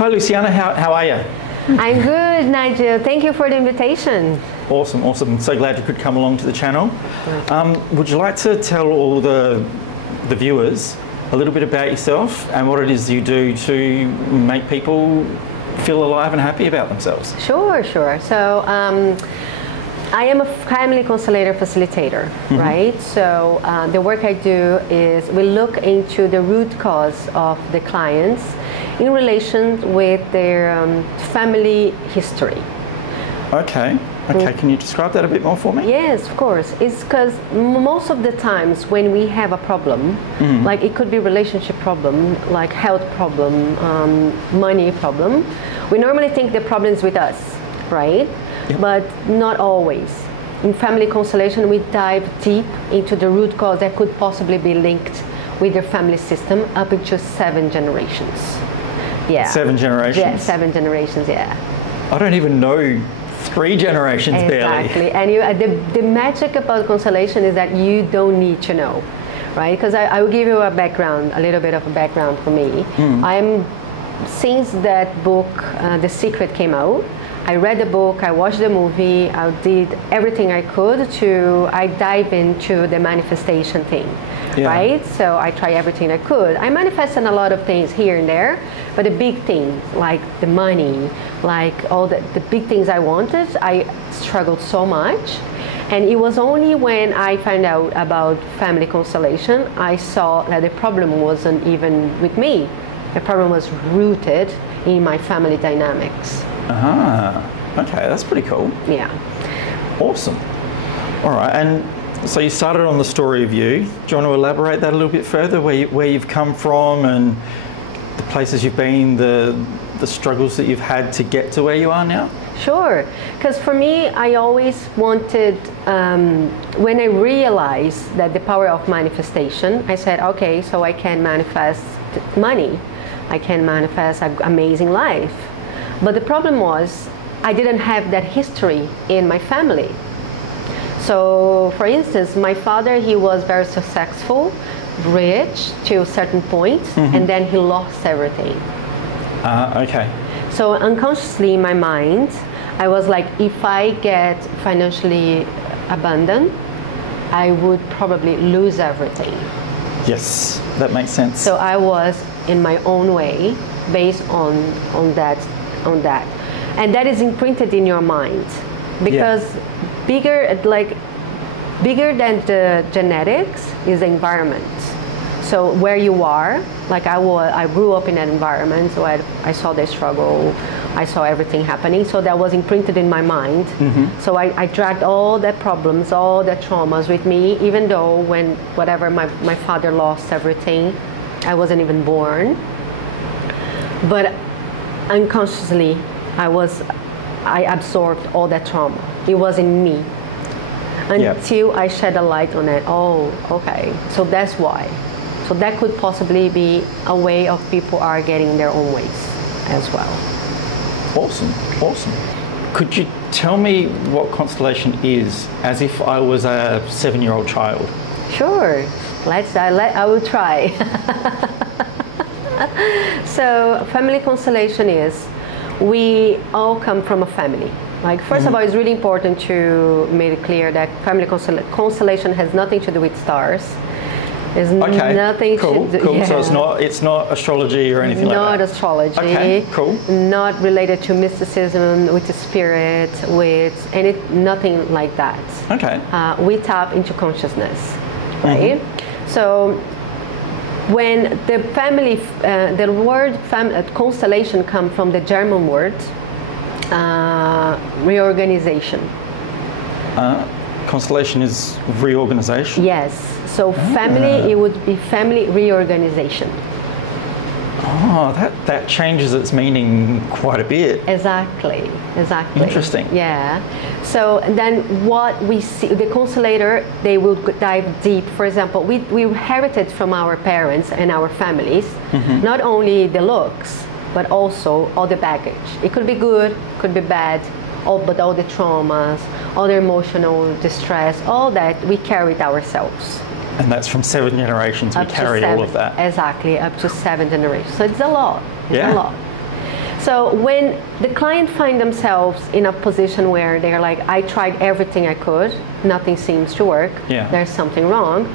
Hi Luciana, how are you? I'm good, Nigel. Thank you for the invitation. Awesome, awesome. So glad you could come along to the channel. Would you like to tell all the viewers a little bit about yourself and what it is you do to make people feel alive and happy about themselves? Sure. So I am a family constellator facilitator, right? So the work I do is we look into the root cause of the clients in relation with their family history. Okay. Can you describe that a bit more for me? Yes, of course. It's because most of the times when we have a problem, like it could be relationship problem, like health problem, money problem, we normally think the problem is with us, right? Yep. But not always. In family constellation, we dive deep into the root cause that could possibly be linked with your family system up into 7 generations. Yeah. 7 generations? Yeah, 7 generations, yeah. I don't even know 3 generations barely. Exactly, and the magic about constellation is that you don't need to know, right? Because I will give you a background, a little bit of a background for me. Since that book, The Secret, came out, I read the book, I watched the movie, I did everything I could I dive into the manifestation thing, right? So I try everything I could. I manifested a lot of things here and there, but the big things, like the money, like all the big things I wanted, I struggled so much. And it was only when I found out about family constellation, I saw that the problem wasn't even with me. The problem was rooted in my family dynamics. Okay, that's pretty cool. Yeah. Awesome. All right, and so you started on the story of you. Do you want to elaborate that a little bit further, where you've come from and the places you've been, the struggles that you've had to get to where you are now? Sure, because for me, I always wanted, when I realized that the power of manifestation, I said, okay, so I can manifest money. I can manifest an amazing life. But the problem was, I didn't have that history in my family. So, for instance, my father, he was very successful, rich to a certain point, and then he lost everything. Okay. So unconsciously in my mind, I was like, if I get financially abundant, I would probably lose everything. Yes, that makes sense. So I was in my own way based on that. And that is imprinted in your mind, because bigger than the genetics is the environment. So where you are, like I grew up in an environment, so I saw the struggle, I saw everything happening, so that was imprinted in my mind. So I dragged all the problems, all the traumas with me, even though my father lost everything, I wasn't even born. But unconsciously, I absorbed all that trauma. It was in me. Until I shed a light on it. Oh, okay, so that's why. So that could possibly be a way of people are getting their own ways as well. Awesome, awesome. Could you tell me what Constellation is, as if I was a 7-year-old child? Sure, I will try. So family constellation is, we all come from a family. Like, first of all, it's really important to make it clear that family constellation has nothing to do with stars. There's nothing cool. to do. Cool. So it's not astrology or anything like that. Not astrology. Okay. Cool. Not related to mysticism, with the spirit, nothing like that. Okay. We tap into consciousness, right? So when the family, the word constellation comes from the German word reorganization. Constellation is reorganization? Yes. So family, it would be family reorganization. Oh, that changes its meaning quite a bit. Exactly. Interesting. Yeah. So then what we see, the constellator, they will dive deep. For example, we inherited from our parents and our families, not only the looks, but also all the baggage. It could be good, could be bad, but all the traumas, all the emotional distress, all that we carried ourselves. And that's from 7 generations, we carried all of that. Exactly, up to 7 generations. So it's a lot. It's a lot. So when the client find themselves in a position where they're like, I tried everything I could, nothing seems to work, there's something wrong.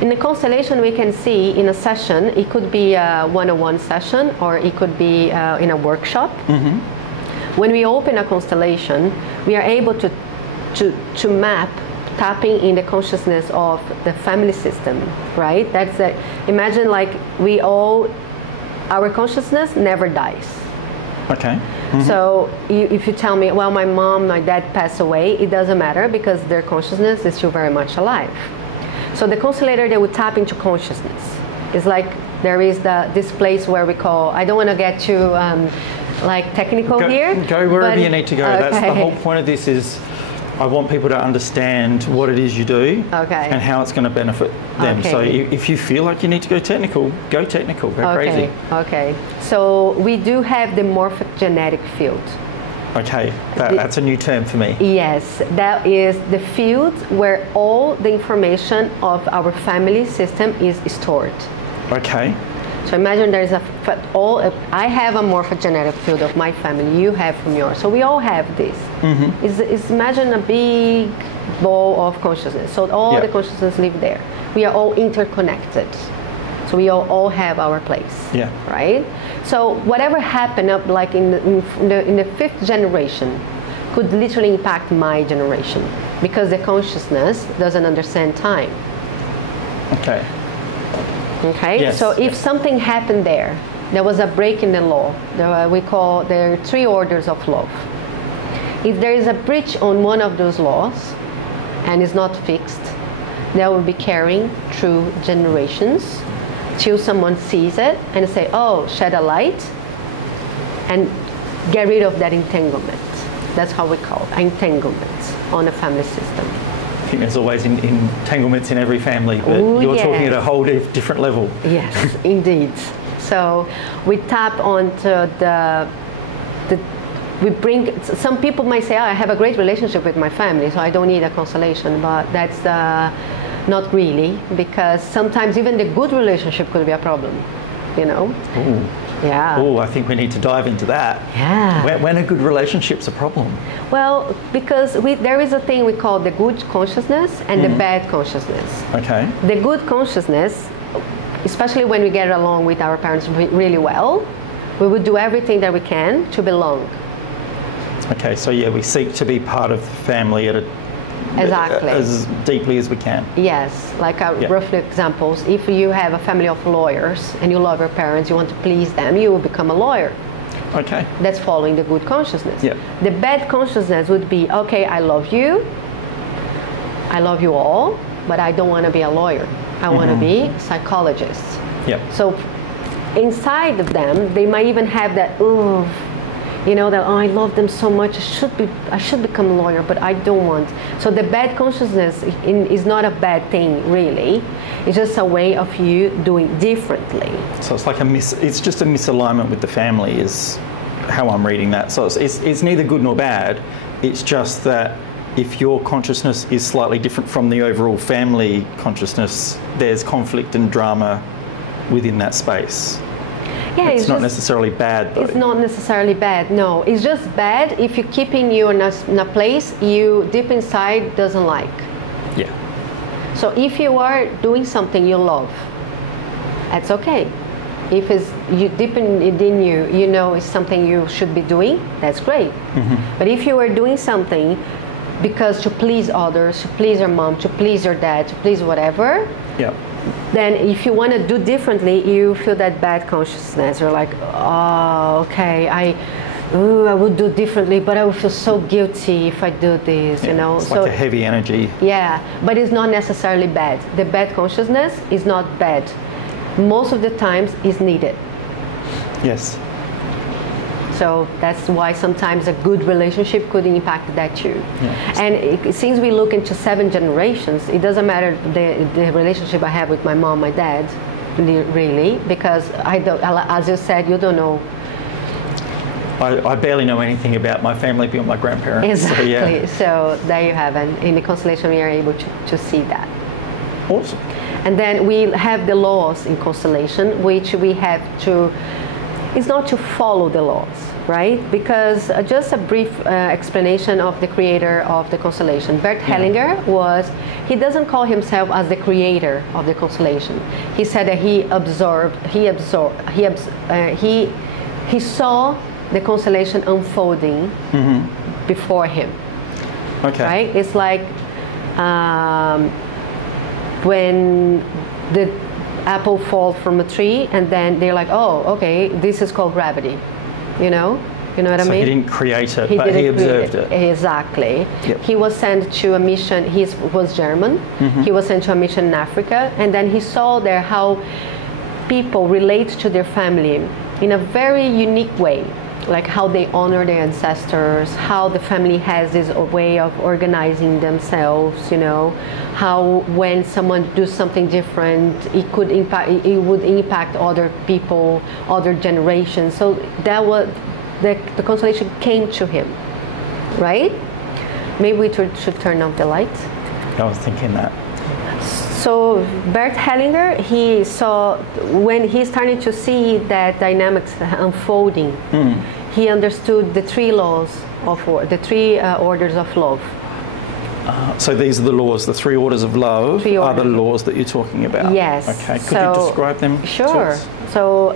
In the constellation, we can see in a session, it could be a one-on-one session, or it could be in a workshop. When we open a constellation, we are able to map, tapping in the consciousness of the family system, right? That's the, imagine like our consciousness never dies. Okay. So if you tell me, well, my mom, my dad passed away, it doesn't matter because their consciousness is still very much alive. So the constellator, they would tap into consciousness. It's like there is this place where we call, I don't want to get too like technical here. Go wherever you need to go. Okay. That's the whole point of this is I want people to understand what it is you do and how it's going to benefit them. So if you feel like you need to go technical, go crazy. Okay. So we do have the morphogenetic field. Okay, that's a new term for me. Yes, that is the field where all the information of our family system is stored. Okay. So imagine there's I have a morphogenetic field of my family, you have from yours. So we all have this. It's imagine a big ball of consciousness. So all the consciousness live there. We are all interconnected. So we all have our place, right? So whatever happened up like in the fifth generation could literally impact my generation because the consciousness doesn't understand time. Okay. Yes. So if something happened there was a break in the law. There are 3 orders of love. If there is a breach on one of those laws and is not fixed, that will be carrying through generations till someone sees it and say, oh, shed a light and get rid of that entanglement. That's how we call it, entanglement on a family system. I think there's always entanglements in every family, but you're talking at a whole different level. Yes, indeed. So we tap onto we bring, some people might say, oh, I have a great relationship with my family, so I don't need a constellation, but that's not really, because sometimes even the good relationship could be a problem, you know? Ooh. Yeah. Oh, I think we need to dive into that. Yeah. When are good relationships a problem? Well, because there is a thing we call the good consciousness and the bad consciousness. Okay. The good consciousness, especially when we get along with our parents really well, we would do everything that we can to belong. Okay, so yeah, we seek to be part of the family as deeply as we can. Yes, like rough examples, if you have a family of lawyers and you love your parents, you want to please them, you will become a lawyer. Okay. That's following the good consciousness. Yeah. The bad consciousness would be, okay, I love you all, but I don't want to be a lawyer. I want to be a psychologist. Yeah. So inside of them, they might even have that, you know, that, oh, I love them so much, I should become a lawyer, but I don't want. So the bad consciousness is not a bad thing, really. It's just a way of you doing differently. So it's like it's just a misalignment with the family is how I'm reading that. So it's neither good nor bad. It's just that if your consciousness is slightly different from the overall family consciousness, there's conflict and drama within that space. Yeah, it's not necessarily bad, though. It's not necessarily bad, no. It's just bad if you keeping you in a place you deep inside doesn't like. Yeah. So if you are doing something you love, that's okay. If it's deep within you, you know it's something you should be doing, that's great. But if you are doing something because to please others, to please your mom, to please your dad, to please whatever, then if you want to do differently, you feel that bad consciousness. You're like, oh, okay, I would do differently, but I would feel so guilty if I do this, you know. It's like a heavy energy. Yeah, but it's not necessarily bad. The bad consciousness is not bad. Most of the times it's needed. Yes. So that's why sometimes a good relationship could impact that too. Yeah. And since we look into 7 generations, it doesn't matter the relationship I have with my mom, my dad, really, because I don't, as you said, you don't know. I barely know anything about my family beyond my grandparents. Exactly. So, so there you have it. In the constellation, we are able to see that. Awesome. And then we have the laws in constellation, which we have to is not to follow the laws, right? Because just a brief explanation of the creator of the constellation. Bert Hellinger he doesn't call himself as the creator of the constellation. He said that he saw the constellation unfolding before him. Okay. Right? It's like when the apple falls from a tree, and then they're like, oh, okay, this is called gravity. You know what I mean? So he didn't create it, but he observed it. Exactly. Yep. He was sent to a mission. He was German. He was sent to a mission in Africa, and then he saw there how people relate to their family in a very unique way. Like how they honor their ancestors, how the family has this way of organizing themselves, you know, how when someone does something different, it would impact other people, other generations. So that was the constellation came to him, right? Maybe we should turn off the lights. I was thinking that. So Bert Hellinger, he saw, when he started to see that dynamics unfolding, he understood the three laws of the three orders of love. So these are the laws, the three orders of love are the laws that you're talking about? Yes. Okay, could you describe them? Sure. So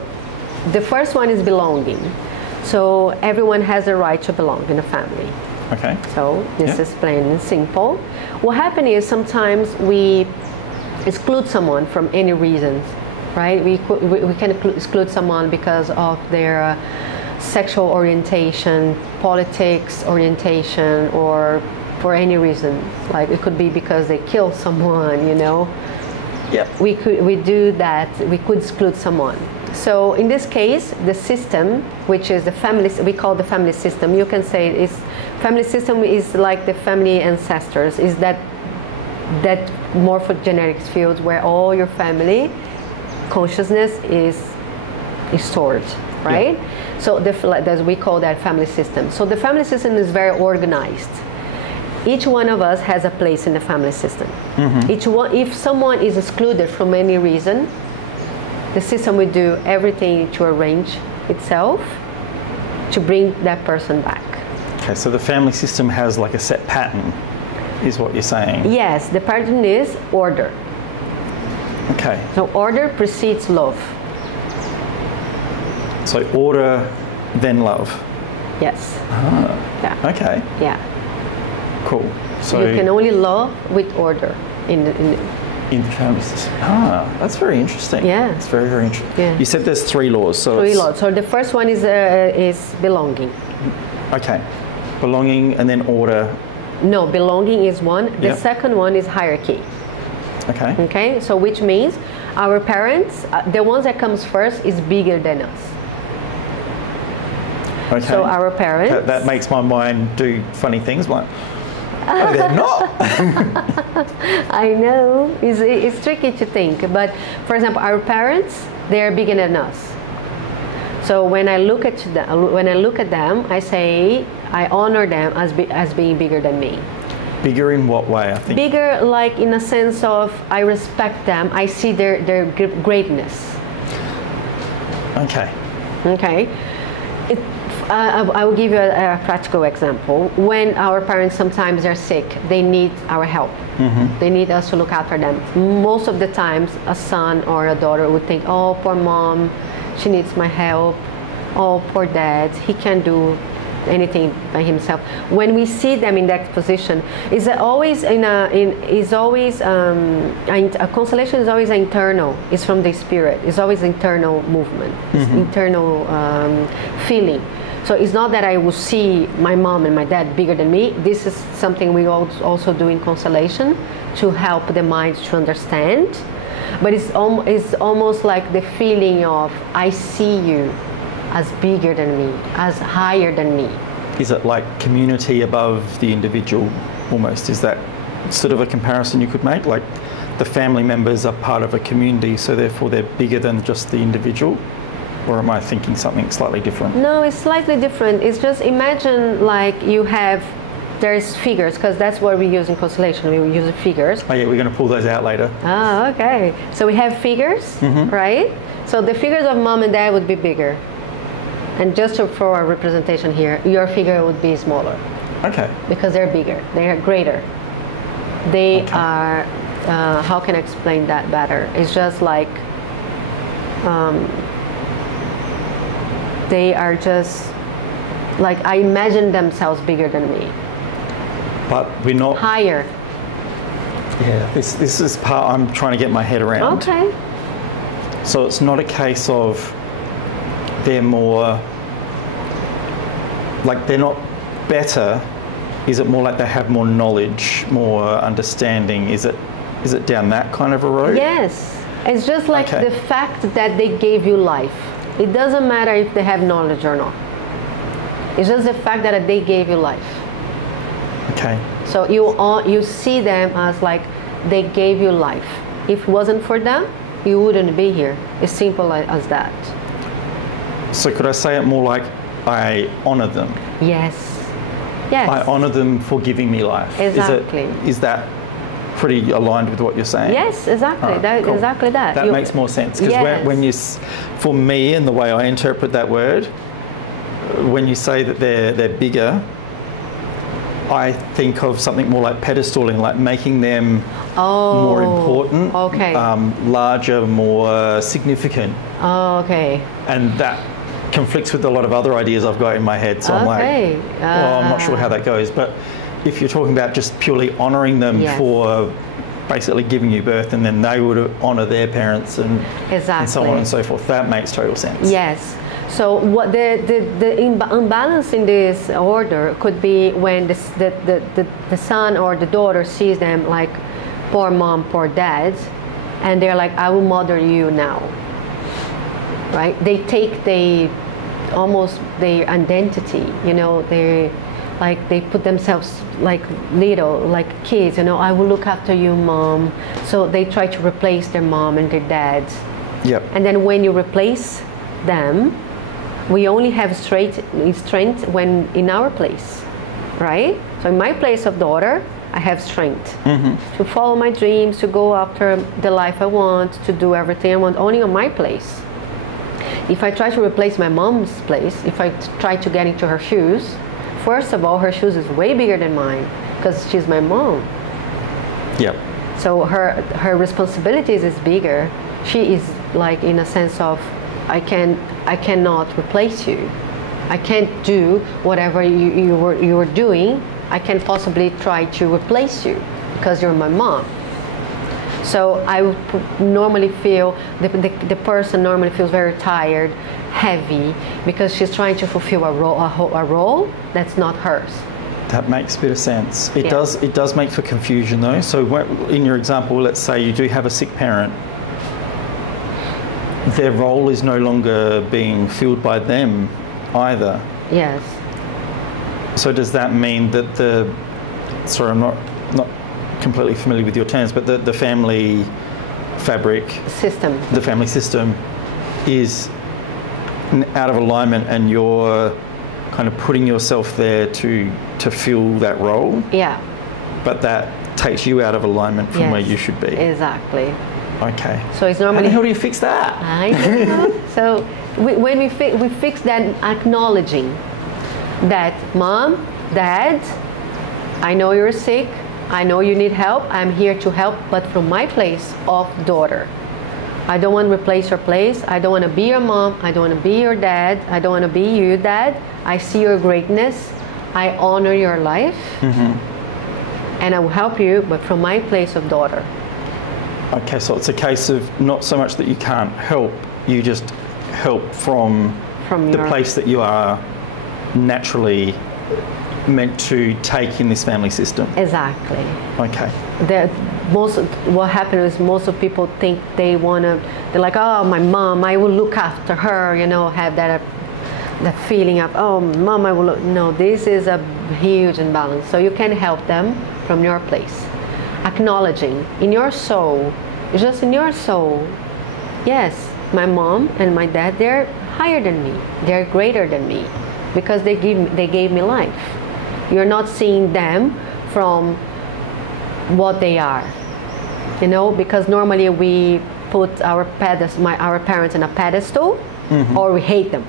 the first one is belonging. So everyone has a right to belong in a family. Okay. So this is plain and simple. What happens is sometimes we exclude someone from any reasons, right? We can exclude someone because of their sexual orientation, politics orientation, or for any reason. Like it could be because they killed someone, you know. Yeah. We do that. We could exclude someone. So in this case, the system, which is the family, we call the family system. You can say family system is like the family ancestors. Is that morphogenetics field where all your family consciousness is stored, right? Yeah. So we call that family system. So the family system is very organized. Each one of us has a place in the family system. If someone is excluded from any reason, the system will do everything to arrange itself to bring that person back. Okay, so the family system has like a set pattern, is what you're saying? Yes, the pattern is order. Okay. So order precedes love. So order, then love. Yes. Ah. Yeah. Okay. Yeah. Cool. So you can only love with order in the family system. Ah, that's very interesting. Yeah. It's very, very interesting. Yeah. You said there's three laws. So three laws. So the first one is belonging. Okay. Belonging and then order. No, belonging is one. The second one is hierarchy. Okay. Okay. So which means our parents, the ones that comes first, is bigger than us. Okay. So our parents. That makes my mind do funny things. Like, oh, they're not. I know. It's tricky to think, but for example, our parents, they are bigger than us. So when I look at them, I say I honor them as being bigger than me. Bigger in what way? I think bigger, like in a sense of I respect them. I see their greatness. Okay. Okay. I will give you a practical example. When our parents sometimes are sick, they need our help. They need us to look after them. Most of the times, a son or a daughter would think, "Oh, poor mom, she needs my help. Oh, poor dad, he can't do anything by himself." When we see them in that position, a constellation is always internal. It's from the spirit. It's always internal movement. It's internal feeling. So it's not that I will see my mom and my dad bigger than me. This is something we also do in Constellation to help the mind to understand. But it's almost like the feeling of I see you as bigger than me, as higher than me. Is it like community above the individual almost? Is that sort of a comparison you could make? Like the family members are part of a community, so therefore they're bigger than just the individual? Or am I thinking something slightly different? No, it's slightly different. It's just imagine like there's figures, because that's what we use in Constellation. We use figures. Oh yeah, we're going to pull those out later. Oh, okay. So we have figures, right? So the figures of mom and dad would be bigger. And just for a representation here, your figure would be smaller. Okay. Because they're bigger, they are greater. They Okay. are, how can I explain that better? It's just like, they are just, like, I imagine themselves bigger than me. But we're not. Higher. Yeah. This is part I'm trying to get my head around. Okay. So it's not a case of they're more, like they're not better. Is it more like they have more knowledge, more understanding? Is it down that kind of a road? Yes. It's just like Okay. the fact that they gave you life. It doesn't matter if they have knowledge or not. It's just the fact that they gave you life. Okay. So you see them as like they gave you life. If it wasn't for them, you wouldn't be here. It's simple as that. So could I say it more like I honour them? Yes. Yes. I honour them for giving me life. Exactly. Is that pretty aligned with what you're saying? Yes, exactly. All right, cool. Exactly that. That makes more sense because Yes. when you, for me and the way I interpret that word, when you say that they're bigger, I think of something more like pedestaling, like making them more important, okay. larger, more significant. Oh, okay. And that conflicts with a lot of other ideas I've got in my head. So I'm like, well, I'm not sure how that goes. But if you're talking about just purely honouring them Yes. for basically giving you birth, and then they would honour their parents and so on and so forth, that makes total sense. Yes. So what the imbalance in this order could be when the son or the daughter sees them like poor mom, poor dad, and they're like, I will mother you now. Right? They take almost their identity, you know, they put themselves like little, like kids, you know, I will look after you, mom. So they try to replace their mom and their dad. Yep. And then when you replace them, we only have strength when in our place, right? So in my place of daughter, I have strength to follow my dreams, to go after the life I want, to do everything I want, only on my place. If I try to replace my mom's place, if I try to get into her shoes, first of all, her shoes is way bigger than mine because she's my mom. Yep. So her responsibilities is bigger. She is like in a sense of, I cannot replace you. I can't do whatever you were doing. I can possibly try to replace you because you're my mom. So I would normally feel, the person normally feels very tired, heavy, because she's trying to fulfill a role that's not hers. That makes a bit of sense. It does make for confusion though. So in your example, let's say you do have a sick parent. Their role is no longer being filled by them either. Yes. So does that mean that sorry, I'm not completely familiar with your terms, but the family fabric System. the family system is out of alignment, and you're kind of putting yourself there to fill that role. Yeah. But that takes you out of alignment from where you should be. Exactly. Okay. So it's normally. How do you fix that? I know. So when we fix that, acknowledging that mom, dad, I know you're sick. I know you need help. I'm here to help, but from my place of daughter. I don't want to replace your place. I don't want to be your mom. I don't want to be your dad. I don't want to be you, dad. I see your greatness. I honor your life. And I will help you, but from my place of daughter. Okay, so it's a case of not so much that you can't help, you just help from the place that you are naturally meant to take in this family system. Exactly. Okay. What happens is most of people think they're like, oh, my mom, I will look after her, you know, have that feeling of, oh, mom, I will look. No, this is a huge imbalance. So you can help them from your place. Acknowledging in your soul, just in your soul, yes, my mom and my dad, they're higher than me. They're greater than me because they gave me life. You're not seeing them from what they are, you know, because normally we put our parents in a pedestal or we hate them.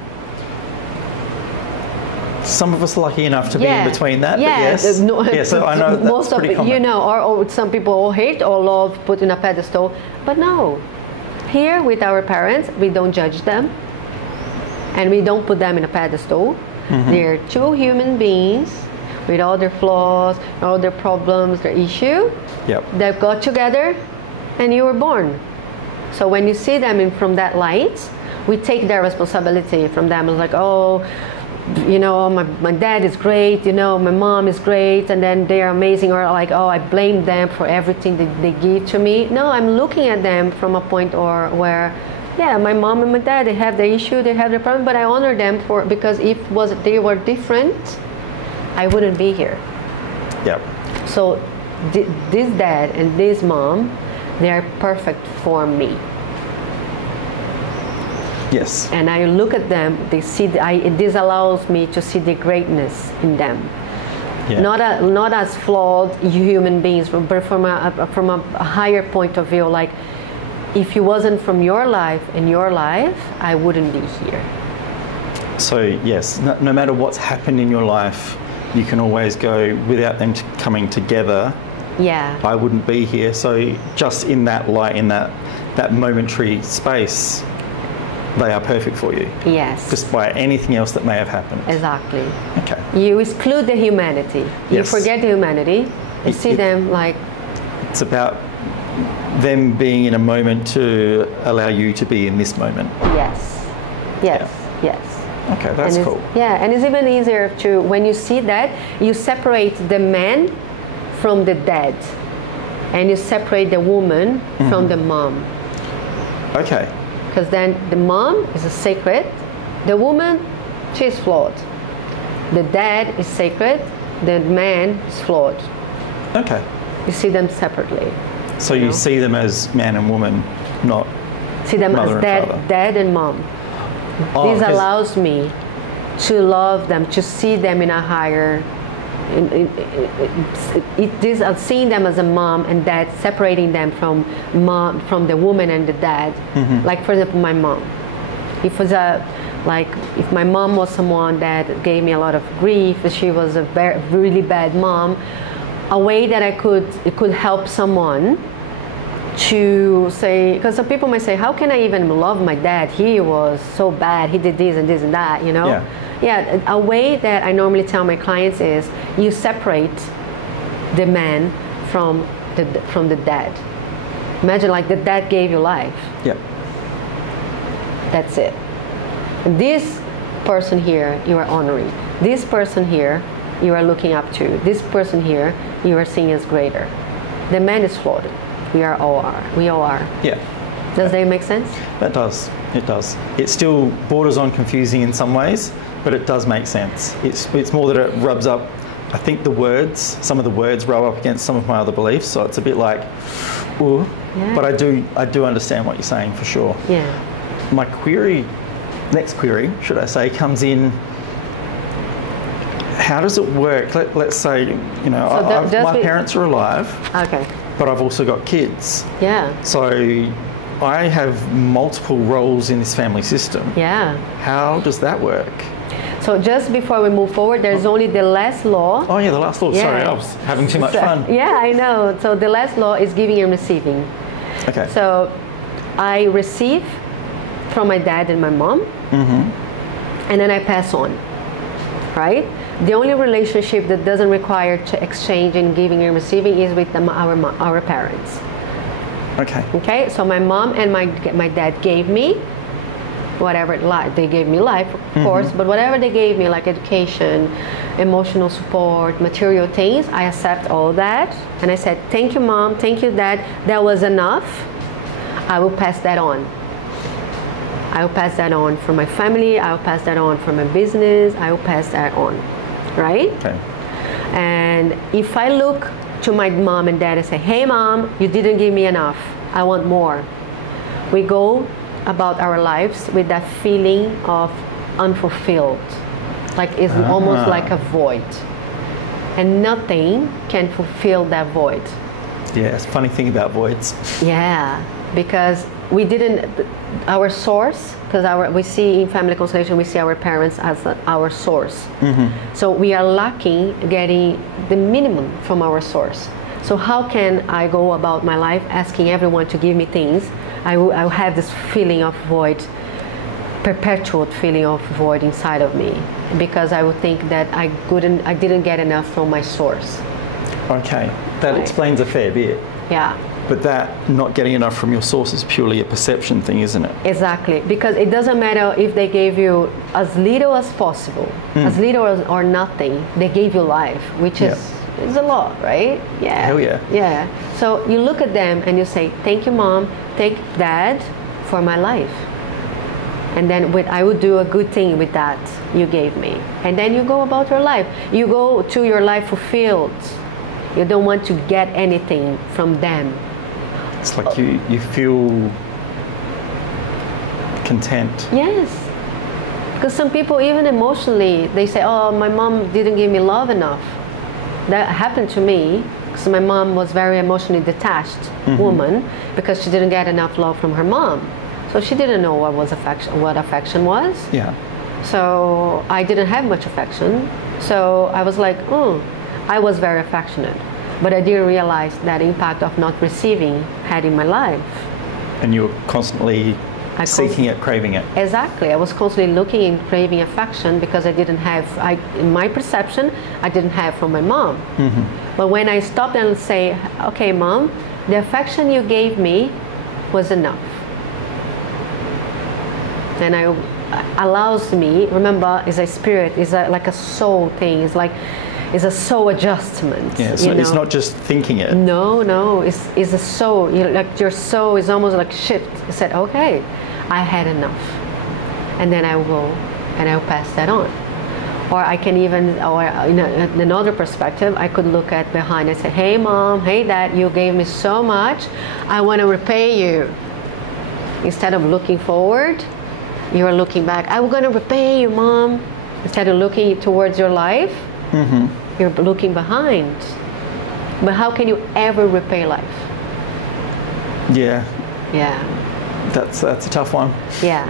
Some of us are lucky enough to be in between that. Yeah, but yes. So I know that's most of pretty it, common. you know, or some people hate or love put in a pedestal, but no. Here with our parents, we don't judge them, and we don't put them in a pedestal. They're two human beings with all their flaws, all their problems, their issue. Yep. They've got together, and you were born. So when you see them from that light, we take their responsibility from them. It's like, oh, you know, my dad is great, you know, my mom is great, and then they're amazing, or like, oh, I blame them for everything that they give to me. No, I'm looking at them from a point where, yeah, my mom and my dad, they have their issue, they have their problem, but I honor them because if they were different, I wouldn't be here. Yep. So this dad and this mom, they are perfect for me. Yes. And I look at them, they see this allows me to see the greatness in them. Yeah. Not as flawed human beings, but from a higher point of view. Like, if it wasn't from your life and your life, I wouldn't be here. So yes, no matter what's happened in your life, you can always go, without them coming together, Yeah. I wouldn't be here. So just in that light, in that momentary space, they are perfect for you. Yes. Despite anything else that may have happened. Exactly. Okay. You exclude the humanity. You Yes. forget the humanity. You see them like. It's about them being in a moment to allow you to be in this moment. Yes. Yes. Yes. Okay, that's cool. Yeah, and it's even easier to, when you see that, you separate the man from the dad, and you separate the woman from the mom. Okay. Because then the mom is a sacred, the woman, she's flawed. The dad is sacred, the man is flawed. Okay. You see them separately. So you see them as man and woman, not See them mother as and father. dad and mom. Oh, This 'cause- allows me to love them, to see them in a higher. Seeing them as a mom and dad, separating them from the woman and the dad. Like, for example, my mom. If my mom was someone that gave me a lot of grief, she was a really bad mom. A way that it could help someone to say, because some people might say, how can I even love my dad? He was so bad. He did this and this and that, you know? Yeah, a way that I normally tell my clients is you separate the man from the dad. Imagine like the dad gave you life. Yep. That's it. This person here, you are honoring. This person here, you are looking up to. This person here, you are seeing as greater. The man is flawed. We all are. Yeah. Does that make sense? That does. It does. It still borders on confusing in some ways, but it does make sense. It's more that it rubs up. I think some of the words rub up against some of my other beliefs, so it's a bit like, ooh. Yeah. But I do understand what you're saying for sure. Yeah. My next query, should I say, comes in. How does it work? Let's say, you know, So my parents are alive, Okay. but I've also got kids. Yeah. So I have multiple roles in this family system. Yeah. How does that work? So just before we move forward, there's only the last law. Oh yeah, the last law. Yeah. Sorry, I was having too much fun. Yeah, I know. So the last law is giving and receiving. Okay. So I receive from my dad and my mom, and then I pass on, right? The only relationship that doesn't require to exchange in giving and receiving is with our parents. Okay. Okay, so my mom and my dad gave me whatever they gave me life, of course, but whatever they gave me, like education, emotional support, material things, I accept all that. And I said, thank you, Mom, thank you, Dad, that was enough. I will pass that on. I will pass that on for my family, I will pass that on for my business, I will pass that on, right? Okay. And if I look to my mom and dad and say, hey Mom, you didn't give me enough, I want more. We go about our lives with that feeling of unfulfilled. Like it's almost like a void. And nothing can fulfill that void. Yeah, it's a funny thing about voids. Yeah, because we didn't, our source, because we see in family constellation, we see our parents as our source. So we are lacking getting the minimum from our source. So how can I go about my life asking everyone to give me things? I will have this feeling of void, perpetual feeling of void inside of me, because I would think that I didn't get enough from my source. Okay, that explains a fair bit. Yeah. But that not getting enough from your source is purely a perception thing, isn't it? Exactly, because it doesn't matter if they gave you as little as possible, as little or nothing, they gave you life, which is a lot, right? Yeah. Hell yeah. Yeah. So you look at them and you say, thank you, Mom, thank Dad for my life. And then I would do a good thing with that you gave me. And then you go about your life. You go to your life fulfilled. You don't want to get anything from them. It's like you feel content. Yes. Because some people, even emotionally, they say, oh, my mom didn't give me love enough. That happened to me, because my mom was very emotionally detached woman, because she didn't get enough love from her mom. So she didn't know what affection was. Yeah. So I didn't have much affection. So I was like, I was very affectionate, but I didn't realize that impact of not receiving had in my life. And you were constantly seeking it, craving it. Exactly. I was constantly looking and craving affection because I didn't have, in my perception, I didn't have from my mom. But when I stopped and say, okay, Mom, the affection you gave me was enough. And allows me, remember, is a spirit, is like a soul thing, it's a soul adjustment. Yeah, so it's not just thinking it. No, it's a soul. Like your soul is almost like shift. It said, okay, I had enough, and then I will go and I'll pass that on. Or I can even, or in another perspective, I could look at behind and say, hey Mom, hey Dad, you gave me so much, I want to repay you. Instead of looking forward, you are looking back. I'm going to repay you, Mom. Instead of looking towards your life, you're looking behind. But how can you ever repay life? Yeah. Yeah. That's a tough one. Yeah.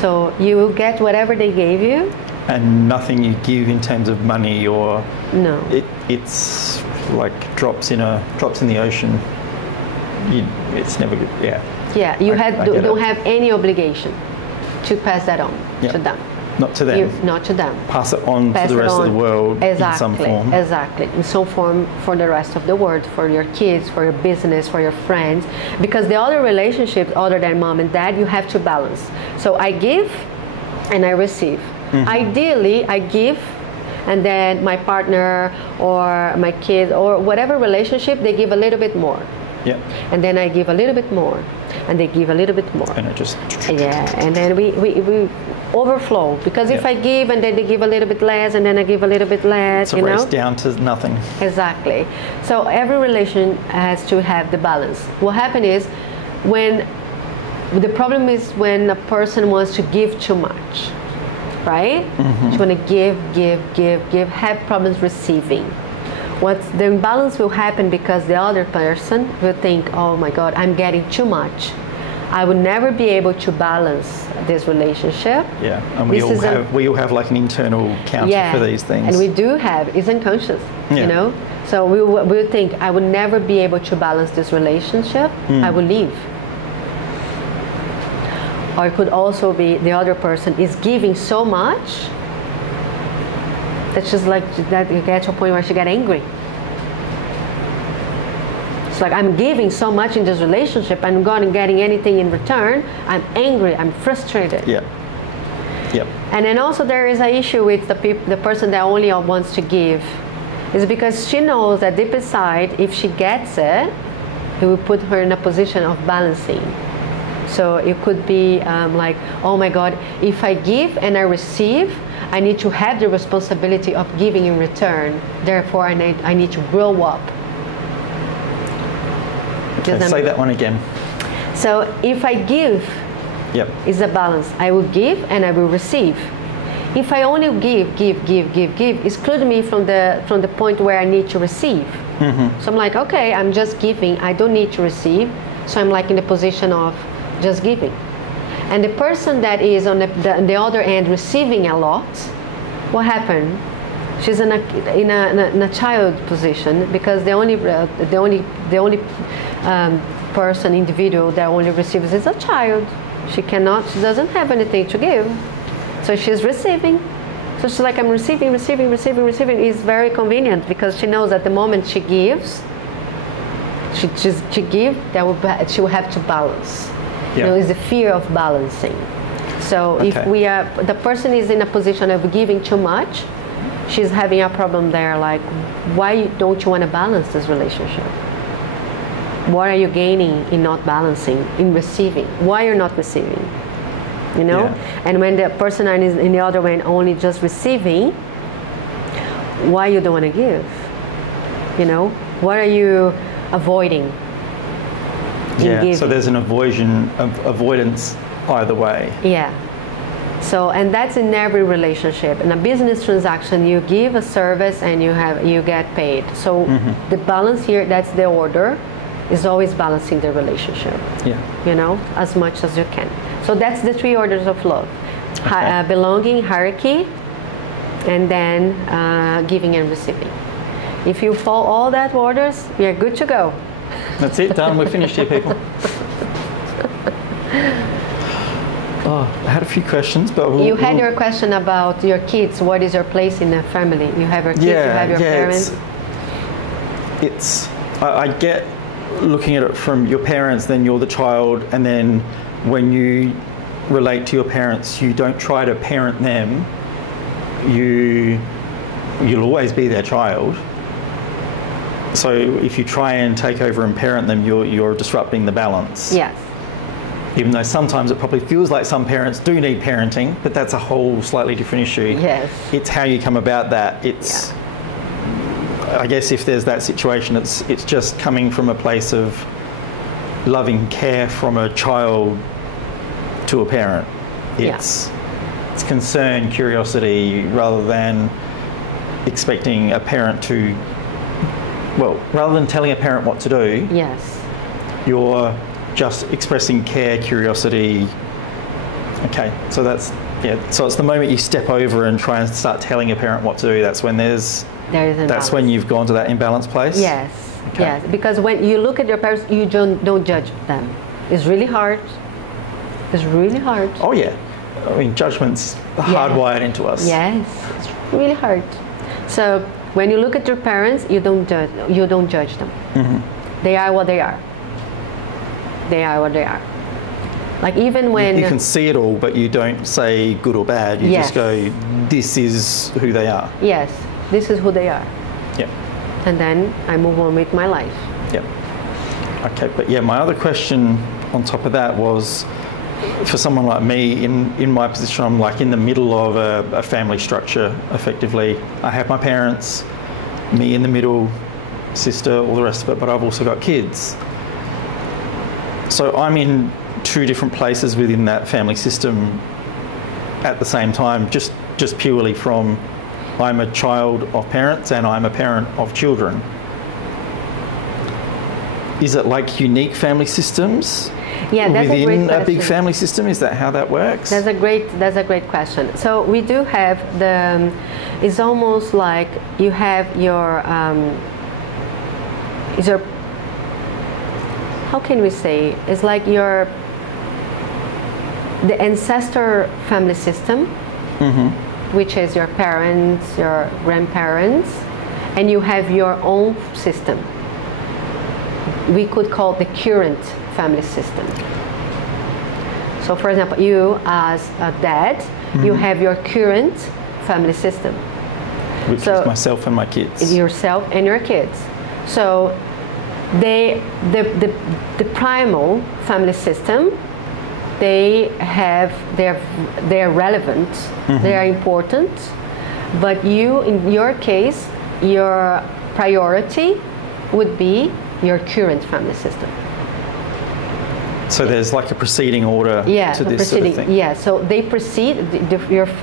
So you will get whatever they gave you. And nothing you give in terms of money or no. It's like drops in the ocean. It's never good. Yeah. Yeah. You don't have any obligation to pass that on to them. Not to them. Not to them. Pass it on to the rest of the world in some form. Exactly. In some form for the rest of the world, for your kids, for your business, for your friends. Because the other relationships other than Mom and Dad, you have to balance. So I give and I receive. Ideally, I give and then my partner or my kid or whatever relationship, they give a little bit more. Yeah. And then I give a little bit more. And they give a little bit more. And it just... Yeah, and then we overflow. Because if I give and then they give a little bit less and then I give a little bit less, it's a race down to nothing. Exactly. So every relation has to have the balance. What happens is the problem is when a person wants to give too much, right? You want to give, have problems receiving. The imbalance will happen because the other person will think, oh my God, I'm getting too much. I will never be able to balance this relationship. Yeah, and we all have like an internal counter for these things. And we do have, it's unconscious, you know? So we will think, I will never be able to balance this relationship, I will leave. Or it could also be the other person is giving so much that's just like that you get to a point where she get angry. It's like I'm giving so much in this relationship, I'm not getting anything in return. I'm angry. I'm frustrated. Yeah. Yep. And then also there is an issue with the person that only wants to give, is because she knows that deep inside, if she gets it, it will put her in a position of balancing. So it could be like, oh my God, if I give and I receive, I need to have the responsibility of giving in return. Therefore, I need to grow up. Okay, say that one again. So if I give, it's a balance. I will give and I will receive. If I only give, exclude me from the point where I need to receive. So I'm like, okay, I'm just giving. I don't need to receive. So I'm like in the position of just giving. And the person that is on the other end receiving a lot, what happened? She's in a child position, because the only individual that only receives is a child. She doesn't have anything to give, so she's receiving. So she's like, I'm receiving. It's very convenient, because she knows at the moment she gives, she will have to balance. Yeah. It's the fear of balancing. So Okay. if the person is in a position of giving too much, she's having a problem there. Like, why don't you want to balance this relationship? What are you gaining in not balancing, in receiving? Why you're not receiving? Yeah. And when the person is in the other way only just receiving, why you don't want to give? What are you avoiding? Yeah. So there's an avoidance either way. Yeah. So, and that's in every relationship. In a business transaction, you give a service and you get paid. So the balance here, that's the order, is always balancing the relationship. Yeah. As much as you can. So that's the 3 orders of love. Okay. Belonging, hierarchy, and then giving and receiving. If you follow all that orders, you're good to go. That's it, done. We're finished here, people. Oh, I had a few questions, but you had your question about your kids. What is your place in the family? You have your kids, you have your parents. I get looking at it from your parents, then you're the child, and then when you relate to your parents, you don't try to parent them. You'll always be their child. So if you try and take over and parent them, you're disrupting the balance. Yes. Even though sometimes it probably feels like some parents do need parenting, but that's a whole slightly different issue. Yes. It's how you come about that. I guess if there's that situation, it's just coming from a place of loving care from a child to a parent. It's concern, curiosity, rather than expecting a parent to, rather than telling a parent what to do. Yes. You're just expressing care, curiosity. Okay, so so it's the moment you step over and try and start telling a parent what to do, that's when that's when you've gone to that imbalanced place? Yes, okay. Yes, because when you look at your parents, you don't judge them. It's really hard. It's really hard. Oh yeah, I mean judgment's hardwired into us. Yes, it's really hard. So when you look at your parents, you don't judge them. Mm-hmm. They are what they are. They are what they are. Like even when you can see it all, but you don't say good or bad. You just go, this is who they are. Yes, this is who they are. Yeah. And then I move on with my life. Yeah. Okay, but my other question on top of that was, for someone like me, in my position, I'm like in the middle of a family structure, effectively. I have my parents, me in the middle, sister, all the rest of it, but I've also got kids. So I'm in 2 different places within that family system at the same time, just purely from I'm a child of parents and I'm a parent of children. Is it like unique family systems? Yeah, that's within a big family system? Is that how that works? That's a great question. So we do have it's almost like you have your how can we say? It's like the ancestor family system, mm-hmm. which is your parents, your grandparents, and you have your own system. We could call it the current family system. So for example, you as a dad, mm-hmm. you have your current family system. Which is myself and my kids. Yourself and your kids. So the primal family system, they're relevant, mm-hmm. they are important, but in your case, your priority would be your current family system. So there's like a preceding order to this sort of thing. Yeah, so they precede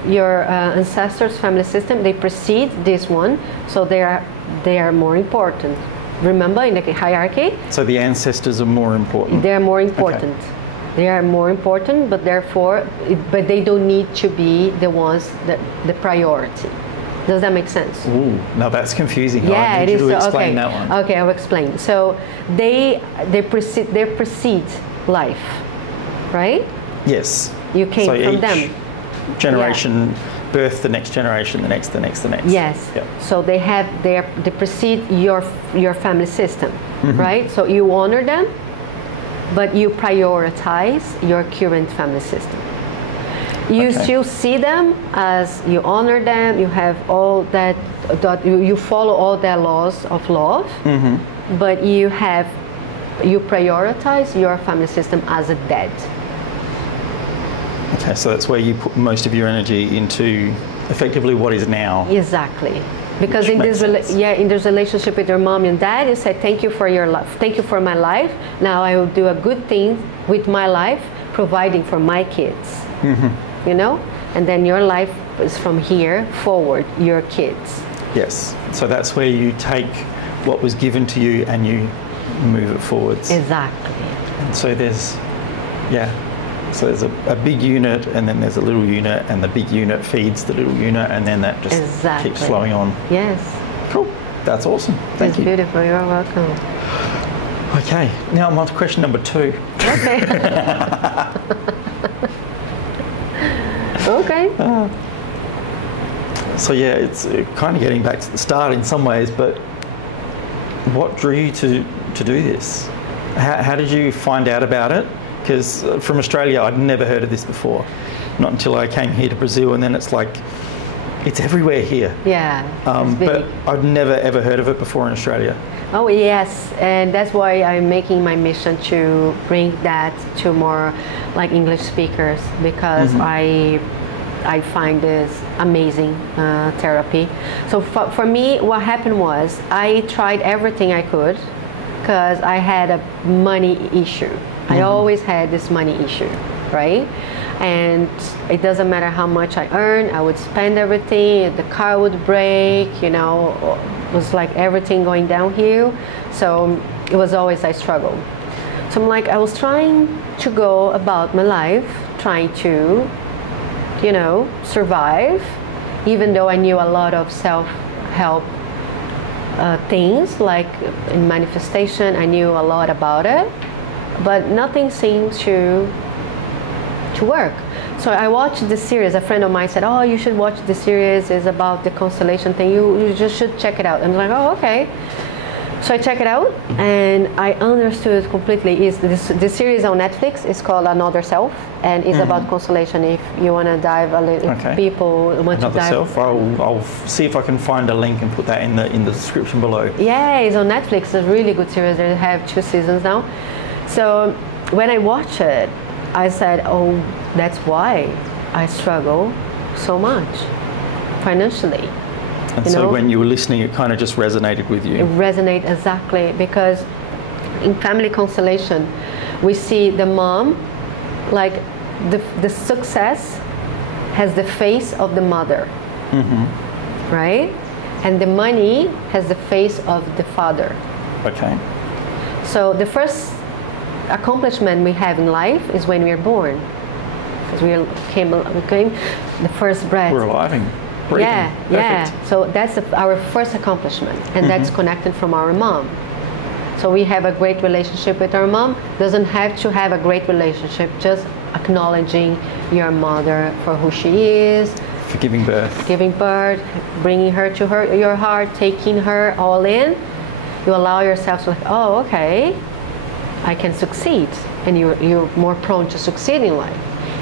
your ancestors' family system. They precede this one, so they are more important. Remember, in the hierarchy. So the ancestors are more important. They are more important. Okay. They are more important, but but they don't need to be the ones the priority. Does that make sense? Ooh, now that's confusing. Yeah, I need it you is. to explain Okay. that one. Okay, I'll explain. So they precede life, right? Yes. You came so from each them. generation, birth the next generation, the next, the next, the next. Yes. Yep. So they precede your family system, right? So you honor them, but you prioritize your current family system. You still see them as you honor them. You have all that you follow all their laws of love, but you prioritize your family system as a dead. Okay, so that's where you put most of your energy into effectively what is now. Exactly. Because in this relationship with your mom and dad, you said, thank you for your life, thank you for my life. Now I will do a good thing with my life, providing for my kids. You know? And then your life is from here forward, your kids. Yes. So that's where you take what was given to you and you move it forwards. Exactly. And so there's a big unit, and then there's a little unit, and the big unit feeds the little unit, and then that just keeps flowing on. Yes. Cool. That's awesome. Thank you. Beautiful. You're welcome. Okay. Now I'm on to question number 2. Okay. Okay. So yeah, it's kind of getting back to the start in some ways, but what drew you to do this? How did you find out about it? Because from Australia, I'd never heard of this before. Not until I came here to Brazil, and then it's like, it's everywhere here. Yeah. But I'd never ever heard of it before in Australia. Oh yes, and that's why I'm making my mission to bring that to more like English speakers, because I find this amazing therapy. So for me, what happened was I tried everything I could because I had a money issue. I always had this money issue, right? And it doesn't matter how much I earned, I would spend everything, the car would break, you know, it was like everything going downhill. So it was always I struggled. So I'm like, I was trying to go about my life, trying to, you know, survive, even though I knew a lot of self-help things, like in manifestation, I knew a lot about it, but nothing seemed to work. So I watched the series. A friend of mine said, oh, you should watch the series. It's about the Constellation thing. You just should check it out. And I'm like, oh, okay. So I checked it out, and I understood completely. This series on Netflix is called Another Self, and it's about Constellation. If you want to dive a little, if people want Another to dive. Self. I'll see if I can find a link and put that in the description below. Yeah, it's on Netflix. It's a really good series. They have 2 seasons now. So when I watched it, I said, oh, that's why I struggle so much financially. And so when you were listening, it kind of just resonated with you. It resonates exactly, because in family constellation, we see the mom, like the success has the face of the mother, right? And the money has the face of the father. Okay. So the first accomplishment we have in life is when we are born, because we came the first breath. We're alive and breathing. Yeah. So that's our first accomplishment, and that's connected from our mom. So we have a great relationship with our mom. Doesn't have to have a great relationship, just acknowledging your mother for who she is. For giving birth. Bringing her to your heart, taking her all in. You allow yourself to like, oh, okay, I can succeed. And you're more prone to succeed in life.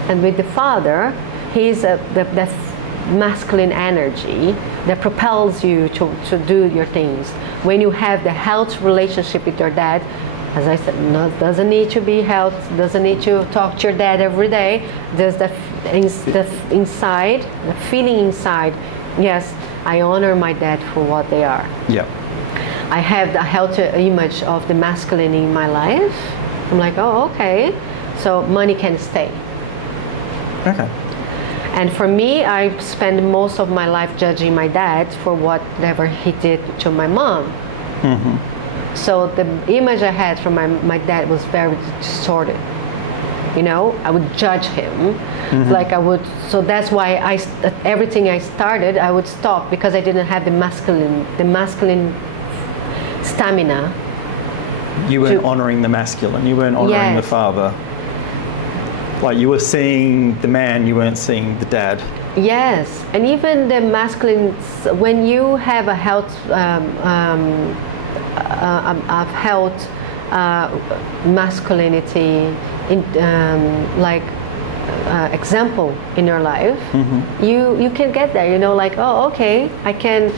And with the father, he's that masculine energy that propels you to do your things. When you have the health relationship with your dad, as I said, doesn't need to be health, doesn't need to talk to your dad every day. There's the inside, the feeling inside, yes, I honor my dad for what they are. Yeah. I have the healthy image of the masculine in my life. I'm like, oh, okay, so money can stay. Okay. And for me, I spend most of my life judging my dad for whatever he did to my mom. Mm-hmm. So the image I had from my dad was very distorted. You know, I would judge him. Like I would, so that's why everything I started, I would stop because I didn't have the masculine stamina. You weren't honoring the masculine, you weren't honoring the father. Like you were seeing the man, you weren't seeing the dad. Yes, and even the masculine, when you have a health, masculinity, example in your life, you can get there. You know, like, oh, okay, I can,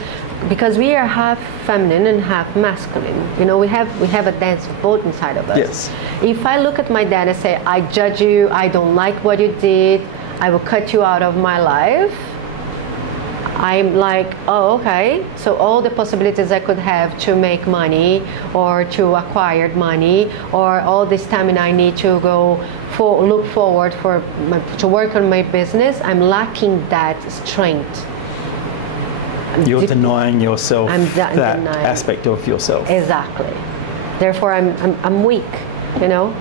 because we are half feminine and half masculine. You know, we have a dance of both inside of us. Yes. If I look at my dad and say, I judge you, I don't like what you did, I will cut you out of my life, I'm like, oh, okay. So all the possibilities I could have to make money or to acquire money or all the stamina I need to look forward to work on my business, I'm lacking that strength. You're denying yourself that denying. aspect of yourself. Exactly. Therefore, I'm weak. You know,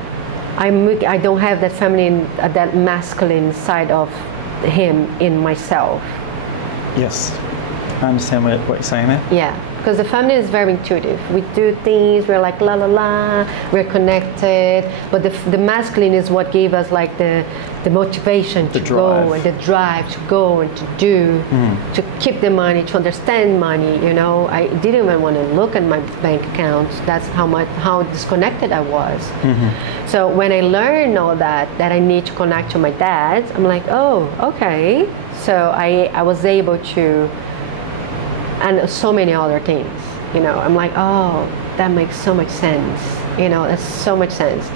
I'm weak. I don't have that feminine, that masculine side of him in myself. Yes, I understand what you're saying there. Yeah, because the feminine is very intuitive. We do things. We're like la la la. We're connected. But the masculine is what gave us like the motivation to go and the drive to go and to do, to keep the money, to understand money. You know, I didn't even want to look at my bank accounts. That's how disconnected I was. So when I learned all that I need to connect to my dad, I'm like, oh, okay. So I was able to, and so many other things. You know, I'm like, oh, that makes so much sense. You know, it's so much sense.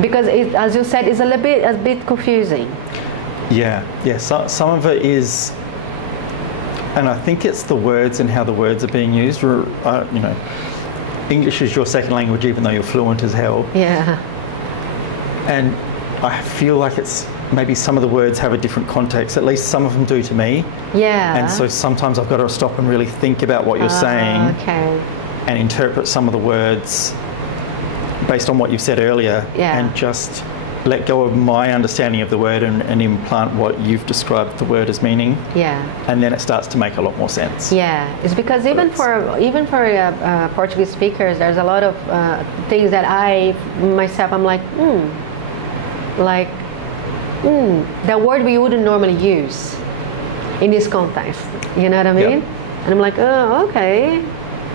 Because it, as you said, it's a bit confusing. Yeah. Some of it is, and I think it's the words and how the words are being used. You know, English is your second language, even though you're fluent as hell. Yeah. And I feel like it's maybe some of the words have a different context. At least some of them do to me. Yeah. And so sometimes I've got to stop and really think about what you're saying. Okay. And interpret some of the words based on what you've said earlier, and just let go of my understanding of the word and implant what you've described the word as meaning. Yeah. And then it starts to make a lot more sense. Yeah, it's because even for Portuguese speakers, there's a lot of things that I'm like, that word we wouldn't normally use in this context. You know what I mean? Yep. And I'm like, oh, okay.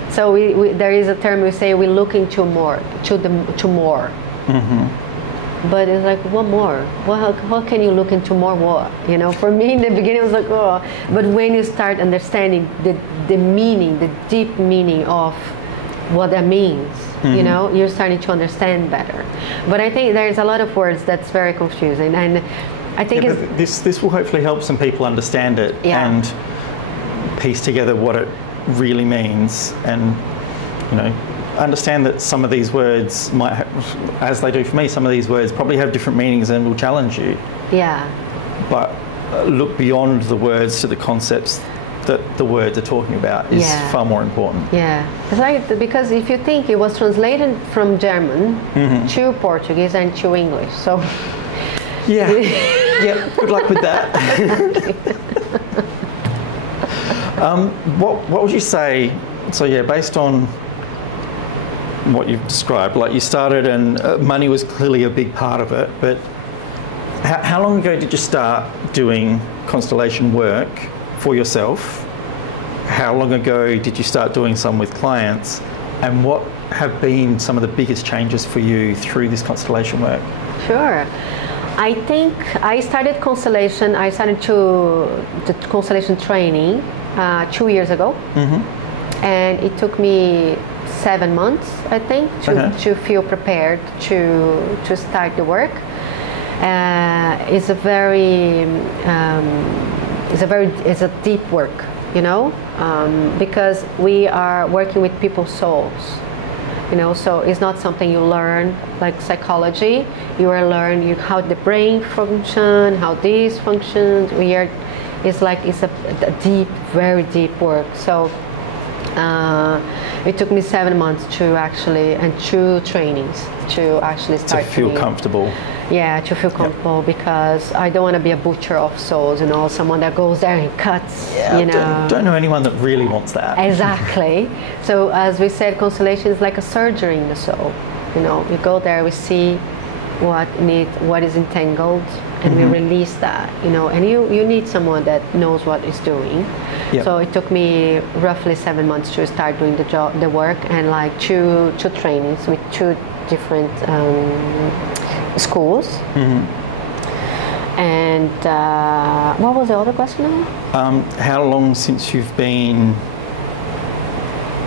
So there is a term we say we look into more, to more. But it's like, what more? Well, how can you look into more what? You know, for me in the beginning it was like, oh. But when you start understanding the meaning, the deep meaning of what that means, you know, you're starting to understand better. But I think there's a lot of words that's very confusing, and I think this will hopefully help some people understand it and piece together what it really means, and you know, understand that some of these words might have, as they do for me, some of these words probably have different meanings and will challenge you. Yeah. But look beyond the words to the concepts that the words are talking about is far more important. Yeah. It's like, because if you think it was translated from German to Portuguese and to English, so yeah. Good luck with that. What would you say, so based on what you've described, like you started and money was clearly a big part of it, but how long ago did you start doing constellation work for yourself? How long ago did you start doing some with clients? And what have been some of the biggest changes for you through this constellation work? Sure. I think I started Constellation, the Constellation training 2 years ago. And it took me 7 months, I think, to feel prepared to start the work. It's a deep work, you know, because we are working with people's souls. You know, so it's not something you learn like psychology. You are learning how the brain functions, how this functions. It's a deep, very deep work. So It took me 7 months to actually, and 2 trainings to actually start to feel comfortable. Yeah, to feel comfortable, because I don't want to be a butcher of souls, you know, someone that goes there and cuts, you know. Don't know anyone that really wants that. Exactly. So as we said, Constellation is like a surgery in the soul. You know, we go there, we see what is entangled, and we release that, you know, and you need someone that knows what is doing. Yep. So it took me roughly 7 months to start doing the work, and like two trainings with 2 different schools. And what was the other question now? How long since you've been,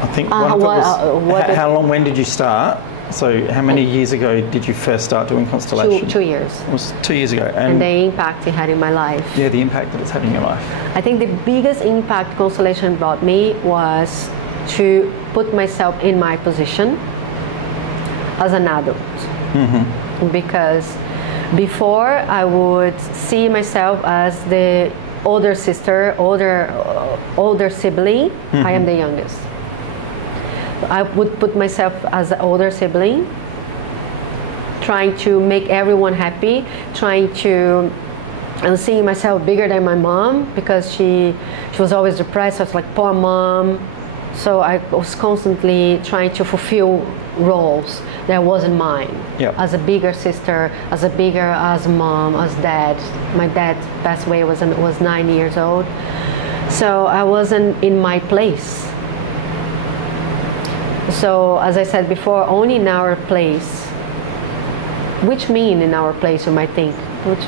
I think one of it was, how long, when did you start? So how many years ago did you first start doing Constellation? 2 years. It was 2 years ago. And the impact it had in my life. Yeah, the impact that it's had in your life. I think the biggest impact Constellation brought me was to put myself in my position as an adult. Because before I would see myself as the older sister, older sibling. I am the youngest. I would put myself as an older sibling, trying to make everyone happy, trying to, and seeing myself bigger than my mom, because she was always depressed. I was like, poor mom. So I was constantly trying to fulfill roles that wasn't mine. Yep. As a bigger sister, as mom, as dad. My dad passed away was 9 years old. So I wasn't in my place. So as I said before, only in our place. Which mean in our place, you might think?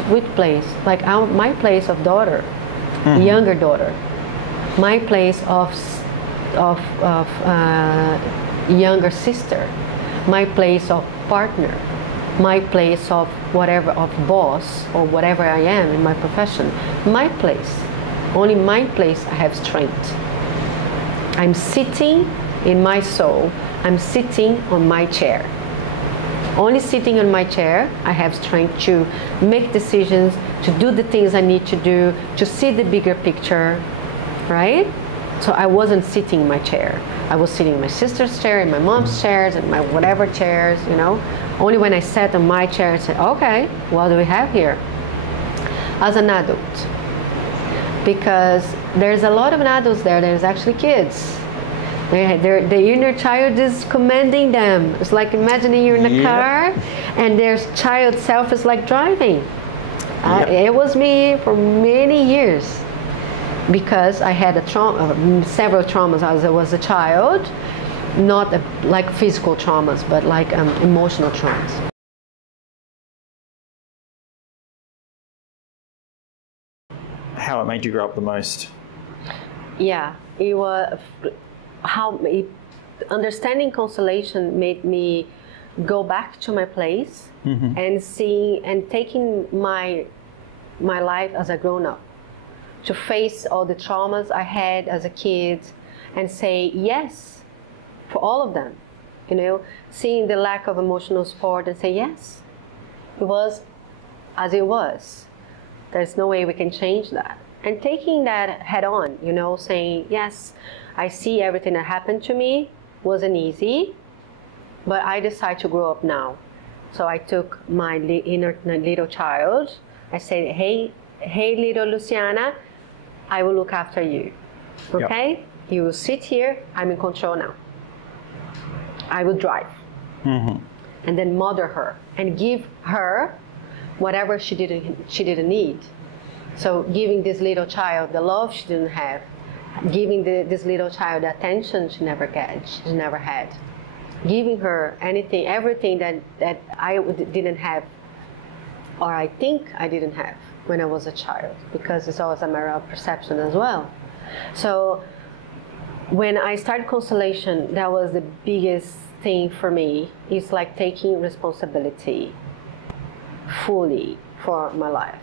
Which place? Like my place of daughter, younger daughter. My place of younger sister. My place of partner. My place of whatever, of boss, or whatever I am in my profession. My place. Only my place I have strength. I'm sitting in my soul. I'm sitting on my chair. Only sitting on my chair, I have strength to make decisions, to do the things I need to do, to see the bigger picture, right? So I wasn't sitting in my chair. I was sitting in my sister's chair, in my mom's chairs, and my whatever chairs, you know. Only when I sat on my chair and said, okay, what do we have here? As an adult. Because there's a lot of adults there, there's actually kids. The inner child is commanding them. It's like imagining you're in a car and their child self is like driving. It was me for many years, because I had several traumas as I was a child, not like physical traumas, but like emotional traumas. How it made you grow up the most? Yeah, it was understanding Constellation made me go back to my place and seeing and taking my life as a grown-up, to face all the traumas I had as a kid and say yes for all of them, you know, seeing the lack of emotional support and say yes, it was as it was. There's no way we can change that. And taking that head on, you know, saying, yes, I see everything that happened to me wasn't easy, but I decided to grow up now. So I took my inner little child. I said, hey, little Luciana, I will look after you. Okay? Yep. You will sit here. I'm in control now. I will drive. And then mother her and give her whatever she didn't need. So giving this little child the love she didn't have, giving this little child the attention she never had, giving her everything that I didn't have, or I think I didn't have when I was a child, because it's always a matter of perception as well. So when I started Constellation, that was the biggest thing for me. It's like taking responsibility fully for my life.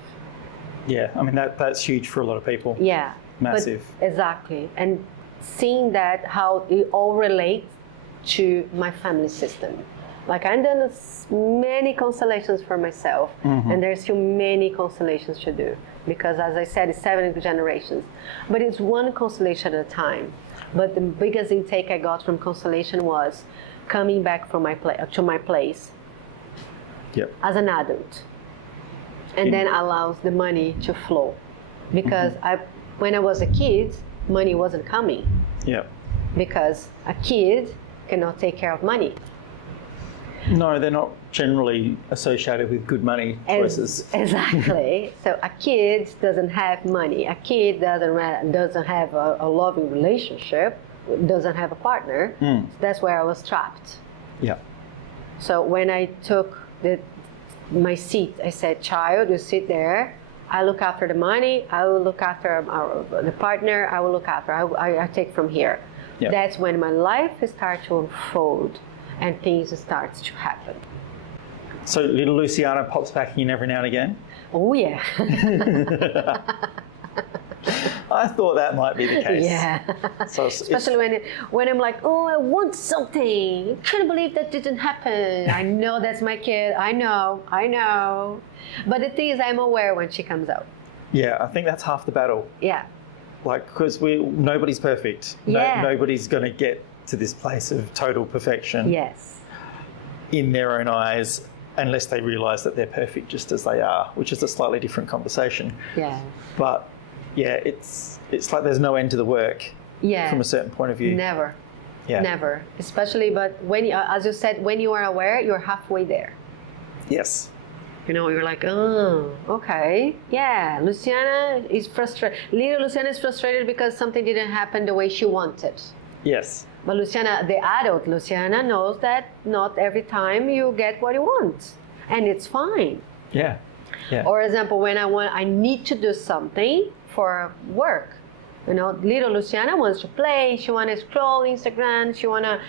Yeah, I mean, that's huge for a lot of people. Yeah. Massive. Exactly. And seeing that, how it all relates to my family system. Like, I've done many constellations for myself, and there's still many constellations to do. Because, as I said, it's 7 generations. But it's one constellation at a time. But the biggest intake I got from Constellation was coming back from to my place as an adult, and then allows the money to flow, because when I was a kid, money wasn't coming. Because a kid cannot take care of money. No, they're not generally associated with good money choices. Exactly. So a kid doesn't have money. A kid doesn't have a loving relationship, doesn't have a partner. So that's where I was trapped. So when I took my seat, I said, child, you sit there. I look after the money. I will look after the partner. I will look after. I take from here. That's when my life starts to unfold and things start to happen. So little Luciana pops back in every now and again? Oh, yeah. I thought that might be the case. Yeah. So especially when I'm like, oh, I want something. I can't believe that didn't happen. I know that's my kid. I know. But the thing is, I'm aware when she comes out. Yeah, I think that's half the battle. Yeah. Like, because nobody's perfect. Yeah. Nobody's going to get to this place of total perfection. Yes. In their own eyes, unless they realise that they're perfect just as they are, which is a slightly different conversation. Yeah. But yeah, it's like there's no end to the work. Yeah. From a certain point of view. Never. Yeah. Never. Especially, but when, as you said, when you are aware, you're halfway there. Yes. You know, you're like, oh, okay. Yeah, Luciana is frustrated. Little Luciana is frustrated because something didn't happen the way she wanted. Yes. But Luciana, the adult Luciana, knows that not every time you get what you want. And it's fine. Yeah. Yeah. For example, when I need to do something for work. You know, little Luciana wants to play, she wants to scroll Instagram, she wants to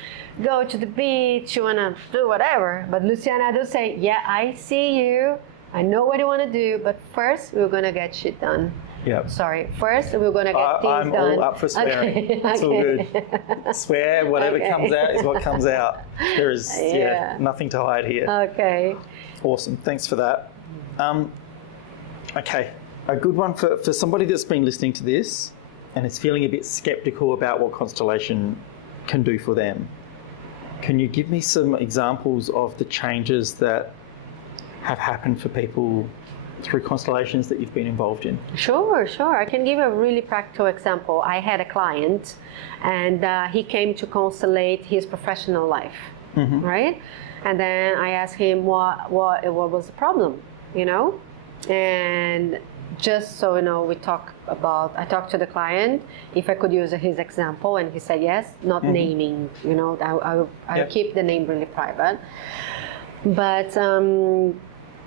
go to the beach, she wants to do whatever. But Luciana does say, yeah, I see you, I know what you want to do, but first we're going to get shit done. Yep. Sorry, first we're going to get things done. I'm all up for swearing. Okay. It's all good. Swear, whatever comes out is what comes out. There is nothing to hide here. Okay. Awesome, thanks for that. Okay, a good one for somebody that's been listening to this and is feeling a bit skeptical about what Constellation can do for them. Can you give me some examples of the changes that have happened for people through constellations that you've been involved in? Sure. I can give a really practical example. I had a client and he came to constellate his professional life, right? And then I asked him what was the problem, you know? And just so you know, I talked to the client if I could use his example, and he said yes, not naming, you know, I keep the name really private. But and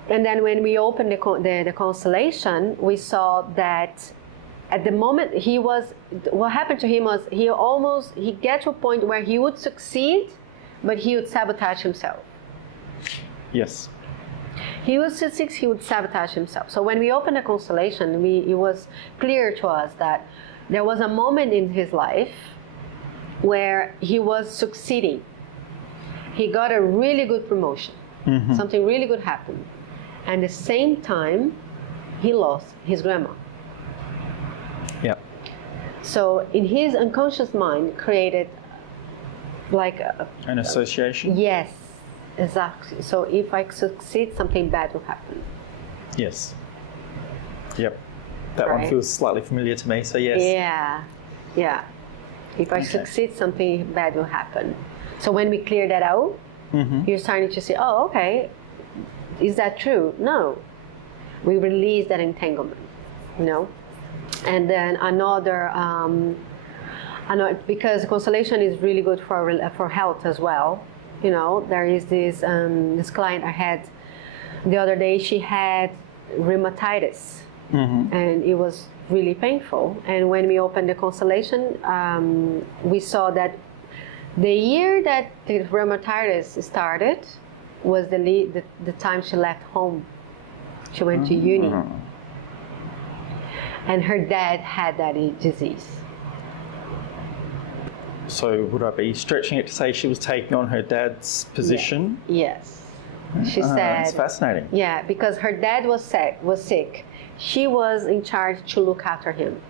then when we opened the constellation, we saw that at the moment what happened to him was he get to a point where he would succeed, but he would sabotage himself. Yes. He would succeed, he would sabotage himself. So when we opened the constellation, it was clear to us that there was a moment in his life where he was succeeding. He got a really good promotion. Something really good happened. And at the same time, he lost his grandma. Yeah. So in his unconscious mind created like an association? Yes. Exactly. So if I succeed, something bad will happen. Yes. Yep. That one feels slightly familiar to me, so yes. Yeah. If I succeed, something bad will happen. So when we clear that out, you're starting to say, oh, okay, is that true? No. We release that entanglement, you know? And then another, because constellation is really good for health as well. You know, there is this client I had the other day. She had rheumatitis, and it was really painful. And when we opened the constellation, we saw that the year that the rheumatitis started was the time she left home. She went to uni, and her dad had that disease. So would I be stretching it to say she was taking on her dad's position? Yes. She said... That's fascinating. Yeah, because her dad was sick. She was in charge to look after him.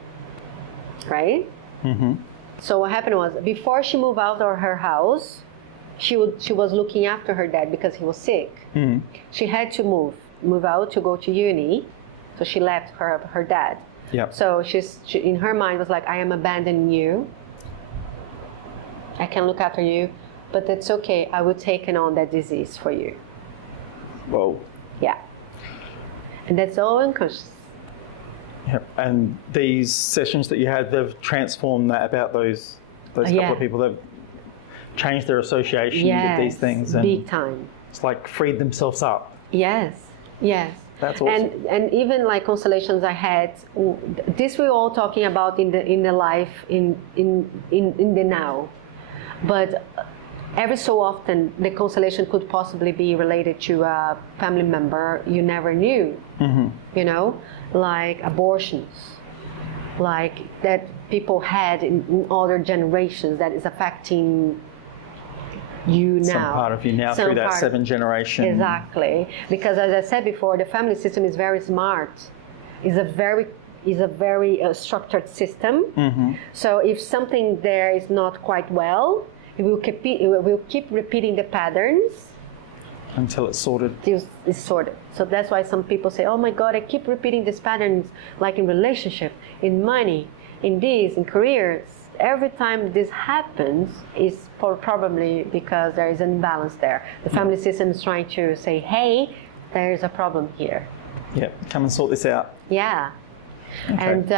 Right? So what happened was, before she moved out of her house, she was looking after her dad because he was sick. She had to move out to go to uni, so she left her dad. Yep. So she in her mind was like, I am abandoning you. I can look after you, but that's okay. I will take on that disease for you. Whoa. Yeah. And that's all unconscious. Yep. And these sessions that you had, they've transformed that about those couple of people. They've changed their association with these things. And big time. It's like freed themselves up. Yes. That's awesome. And even like constellations I had, this we're all talking about in the life in the now, but every so often the constellation could possibly be related to a family member you never knew. You know, like abortions, like that people had in other generations that is affecting you now. Some part of you now through that 7 generation. Exactly. Because as I said before, the family system is very smart. It's a very structured system. So if something there is not quite well, it will keep repeating the patterns until it's sorted. It's sorted. So that's why some people say, oh my God, I keep repeating these patterns, like in relationship, in money, in this, in careers. Every time this happens, is probably because there is an imbalance there. The family system is trying to say, hey, there is a problem here. Yeah, come and sort this out. Yeah. Okay. And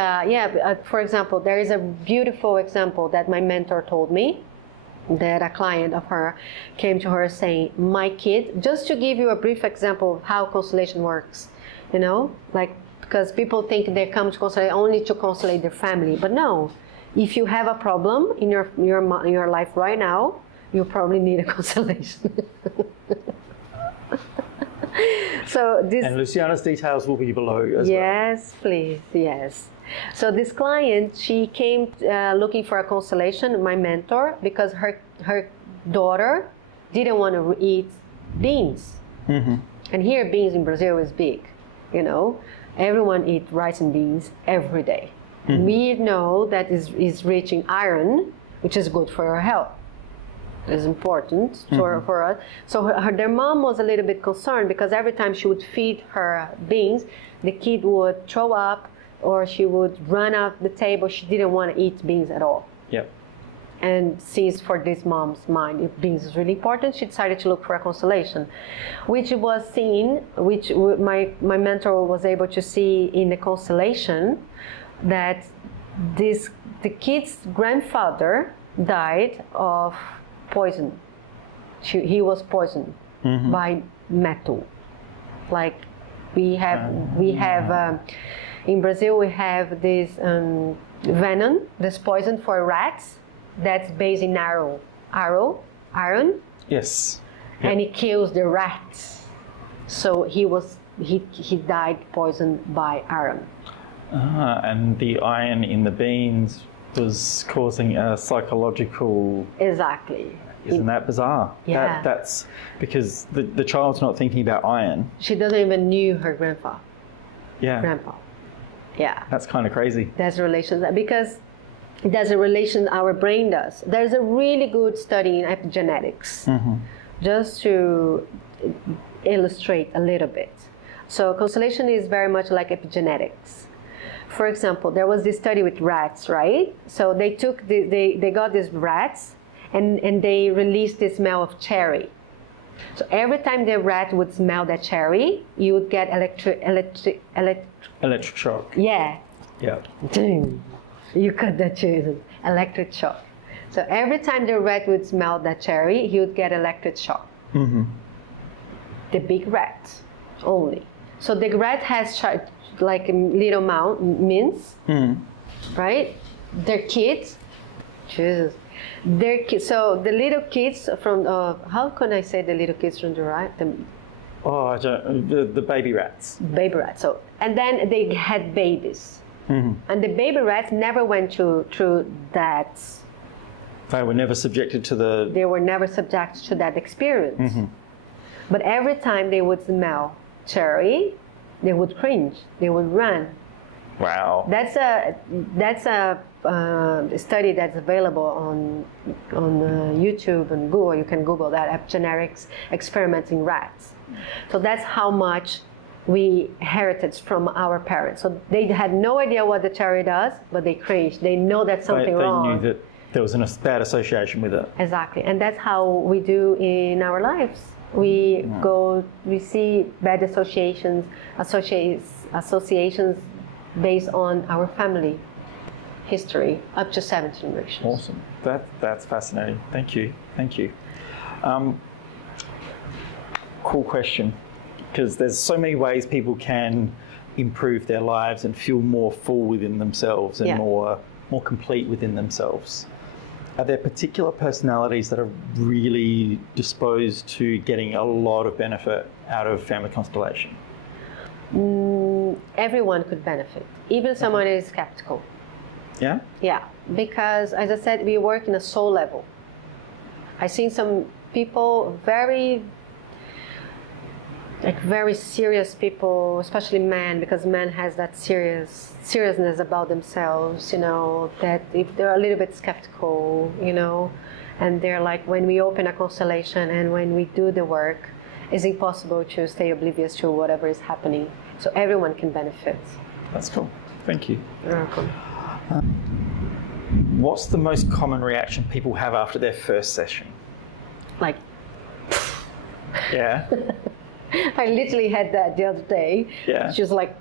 for example, there is a beautiful example that my mentor told me, that a client of her came to her saying, my kid, just to give you a brief example of how constellation works, you know, like, because people think they come to constellation only to constellate their family, but no. If you have a problem in your life right now, you probably need a constellation. So this. And Luciana's details will be below as well. Yes, please. Yes. So this client, she came looking for a constellation, my mentor, because her daughter didn't want to eat beans. And here, beans in Brazil is big. You know, everyone eats rice and beans every day. We know that is rich in iron, which is good for our health. It's important for us. So their mom was a little bit concerned because every time she would feed her beans, the kid would throw up or she would run off the table. She didn't want to eat beans at all. Yep. And since for this mom's mind, if beans is really important, she decided to look for a constellation, which was seen, which my mentor was able to see in the constellation, that the kid's grandfather died of poison. He was poisoned by metal. Like we have in Brazil we have this venom, this poison for rats that's based in iron. Yes. Yep. And it kills the rats. So he died poisoned by iron. And the iron in the beans was causing a psychological... Exactly. Isn't that bizarre? Yeah. That's because the child's not thinking about iron. She doesn't even knew her grandpa. Yeah. Grandpa. Yeah. That's kind of crazy. That's a relation, because there's a relation our brain does. There's a really good study in epigenetics, just to illustrate a little bit. So constellation is very much like epigenetics. For example, there was this study with rats, right? So they took they got these rats and they released the smell of cherry. So every time the rat would smell that cherry, you would get electric shock. Yeah. Yeah. You got that too. Electric shock. So every time the rat would smell that cherry, he would get electric shock. The big rat only. So the rat has like a little mince, right? Their kids, Jesus. So the little kids from, how can I say the little kids from the right? The baby rats. Baby rats. So, and then they had babies. And the baby rats never went through that. They were never subjected to the... They were never subjected to that experience. But every time they would smell cherry, they would cringe. They would run. Wow. That's a study that's available on YouTube and Google. You can Google that, epigenetics experiments in rats. So that's how much we inherited from our parents. So they had no idea what the cherry does, but they cringed. They know that's something wrong. They knew that there was a bad association with it. Exactly, and that's how we do in our lives. We see bad associations based on our family history up to 7 generations. Awesome. That's fascinating. Thank you. Cool question, because there's so many ways people can improve their lives and feel more full within themselves and more complete within themselves. Are there particular personalities that are really disposed to getting a lot of benefit out of family constellation? Everyone could benefit, even someone who is skeptical. Yeah? Yeah, because as I said, we work in a soul level. I've seen some people very serious people, especially men, because men has that seriousness about themselves, that if they're a little bit skeptical, and they're like, when we open a constellation and when we do the work, it's impossible to stay oblivious to whatever is happening. So everyone can benefit. That's cool. Thank you. You're welcome. What's the most common reaction people have after their first session? Like, yeah. I literally had that the other day. Yeah. She was like,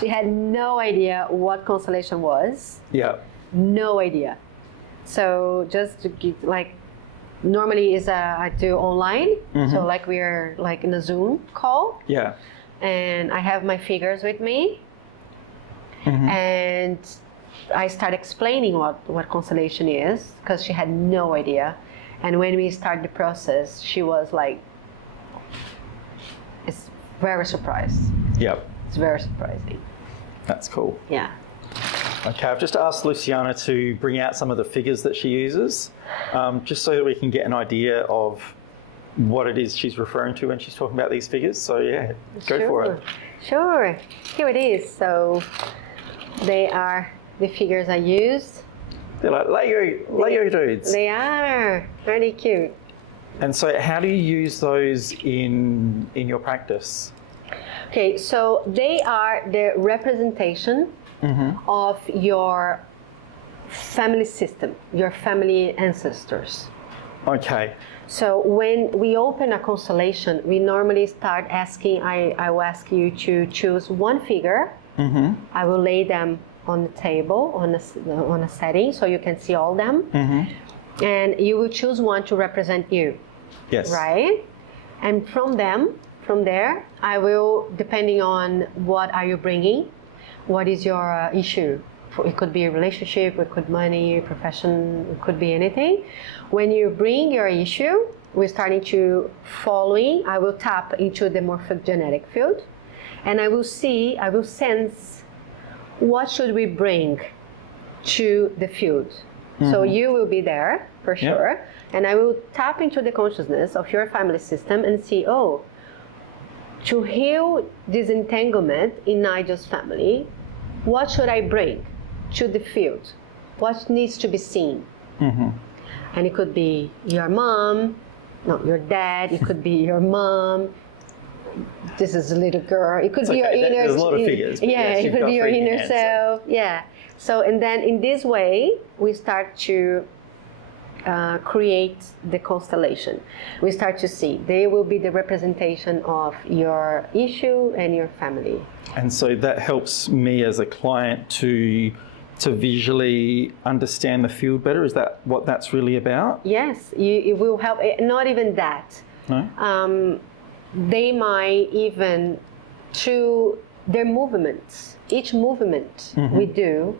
she had no idea what constellation was. Yeah. No idea. So just to get, normally I do online. So we're in a Zoom call. Yeah. And I have my figures with me. And I start explaining what constellation is, because she had no idea. And when we start the process, she was like, it's very surprised. Yep. It's very surprising. That's cool. Yeah. Okay, I've just asked Luciana to bring out some of the figures that she uses, just so that we can get an idea of what it is she's referring to when she's talking about these figures. So yeah, go for it. Sure. Here it is. So they are the figures I use. They're like Lego dudes. They are really cute. And so how do you use those in your practice? Okay, so they are the representation of your family system, your family ancestors. Okay. So when we open a constellation, we normally start asking, I will ask you to choose one figure. I will lay them on the table, on a setting, so you can see all them. And you will choose one to represent you. Yes. Right? And from there, I will, depending on what are you bringing, what is your issue. It could be a relationship, it could be money, profession, it could be anything. When you bring your issue, we're starting to following, I will tap into the morphogenetic field, and I will sense what should we bring to the field. So you will be there for sure, and I will tap into the consciousness of your family system and see, to heal this entanglement in Nigel's family, what should I bring to the field? What needs to be seen? And it could be your mom, your dad, it could be your mom. This is a little girl. It could be your inner. There's a lot of figures. Yeah, it could be your inner self. Yeah. So, and then in this way, we start to create the constellation. We start to see they will be the representation of your issue and your family. And so that helps me as a client to visually understand the field better. Is that what that's really about? Yes, it will help. Not even that. No? They might even, through their movements, each movement we do,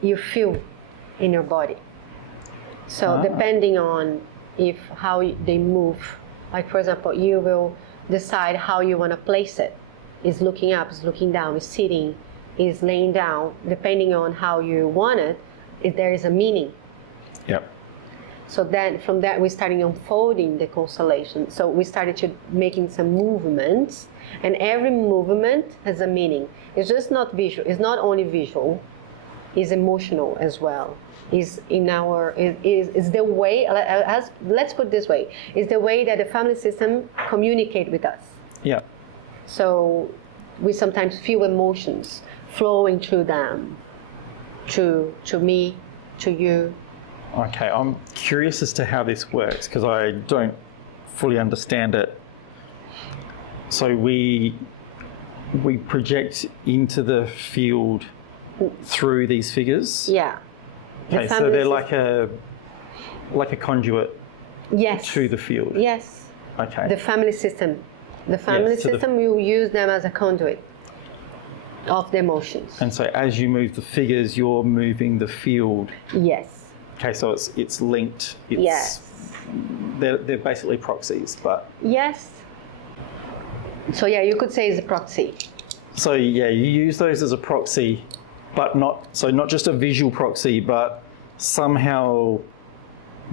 you feel in your body. So depending on how they move, like for example, you will decide how you want to place it. Is looking up, is looking down, is sitting, is laying down. Depending on how you want it, there is a meaning. Yep. So then from that we started unfolding the constellation. So we started to making some movements, and every movement has a meaning. It's just not visual. It's not only visual. is emotional as well. Is in our is the way, as let's put it this way, is the way that the family system communicate with us. Yeah. So we sometimes feel emotions flowing through them, to me, to you. Okay, I'm curious as to how this works because I don't fully understand it. So we project into the field through these figures. Yeah. Okay, so they're like a conduit. Yes. To the field. Yes. Okay. The family system. The family system, you use them as a conduit of the emotions. And so as you move the figures, you're moving the field. Yes. Okay, so it's linked. Yes. They're basically proxies, but. Yes. So yeah, you could say it's a proxy. So yeah, you use those as a proxy, but not just a visual proxy, but somehow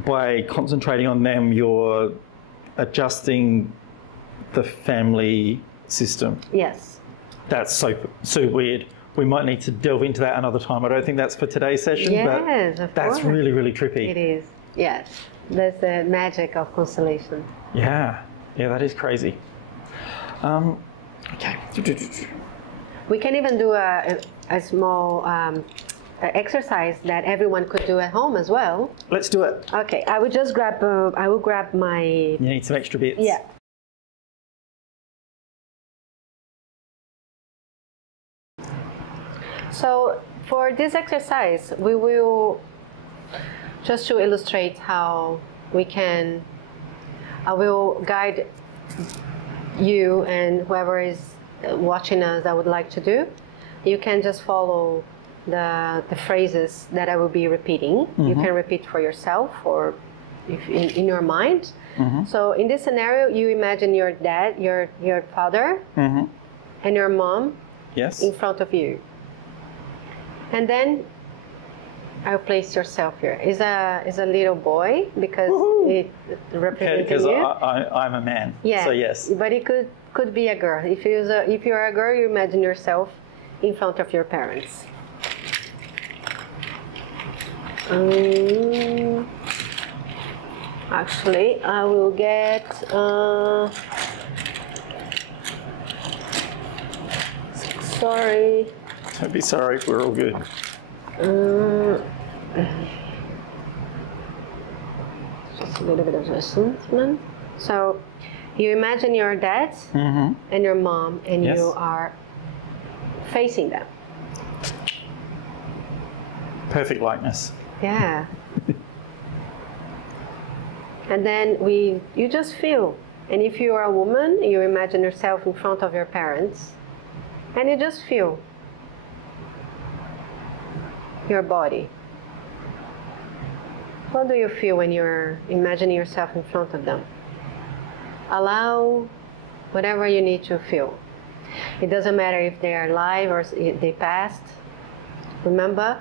by concentrating on them, you're adjusting the family system. Yes. That's so weird. We might need to delve into that another time. I don't think that's for today's session, yes, but that's really, really trippy. It is. Yes. That's the magic of Constellation. Yeah. Yeah, that is crazy. Okay. We can even do a small exercise that everyone could do at home as well. Let's do it. Okay, I will just grab. I will grab my. You need some extra bits. Yeah. So for this exercise, we will just to illustrate how we can. I will guide you and whoever is watching us that would like to do. You can just follow the phrases that I will be repeating. Mm-hmm. You can repeat for yourself or if in your mind. Mm-hmm. So in this scenario, you imagine your dad, your father, mm-hmm. and your mom, yes, in front of you. And then I'll place yourself here. Is a little boy because it represents you. Because I'm a man. Yeah. So yes. But it could be a girl. If you're a girl, you imagine yourself in front of your parents. Actually, I will get. Sorry. Don't be sorry. We're all good. Just a little bit of adjustment. So, you imagine your dad mm-hmm. and your mom, and yes. you are facing them. Perfect likeness. Yeah. And then you just feel. And if you are a woman, you imagine yourself in front of your parents, and you just feel your body. What do you feel when you're imagining yourself in front of them? Allow whatever you need to feel. It doesn't matter if they are alive or if they passed. Remember,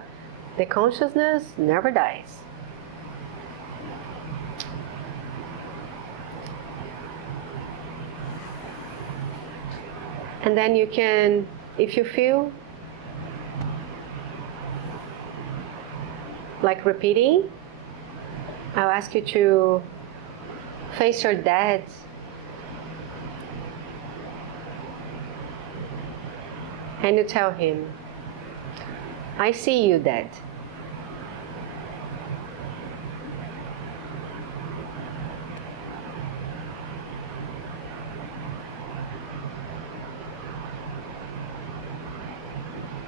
the consciousness never dies. And then you can, if you feel like repeating, I'll ask you to face your dad and you tell him, I see you, Dad.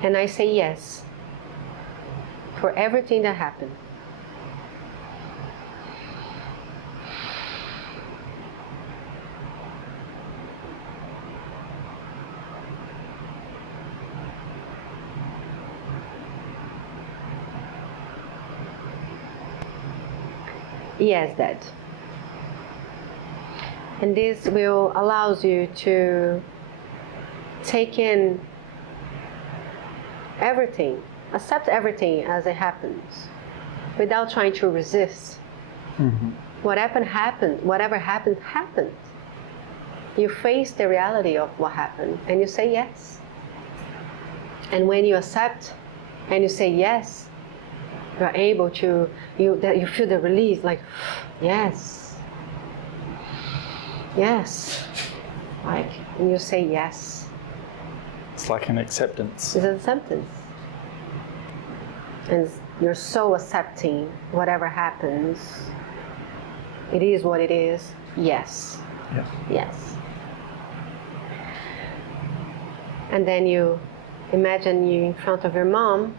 And I say yes for everything that happened. Yes, Dad. And this will allows you to take in everything, accept everything as it happens, without trying to resist. Mm-hmm. Whatever happened, happened. You face the reality of what happened, and you say yes. And when you accept and you say yes, you are able to, you feel the release, like, yes, yes, like, and you say yes. It's like an acceptance. It's an acceptance. And you're so accepting whatever happens. It is what it is. Yes. Yeah. Yes. And then you imagine you in front of your mom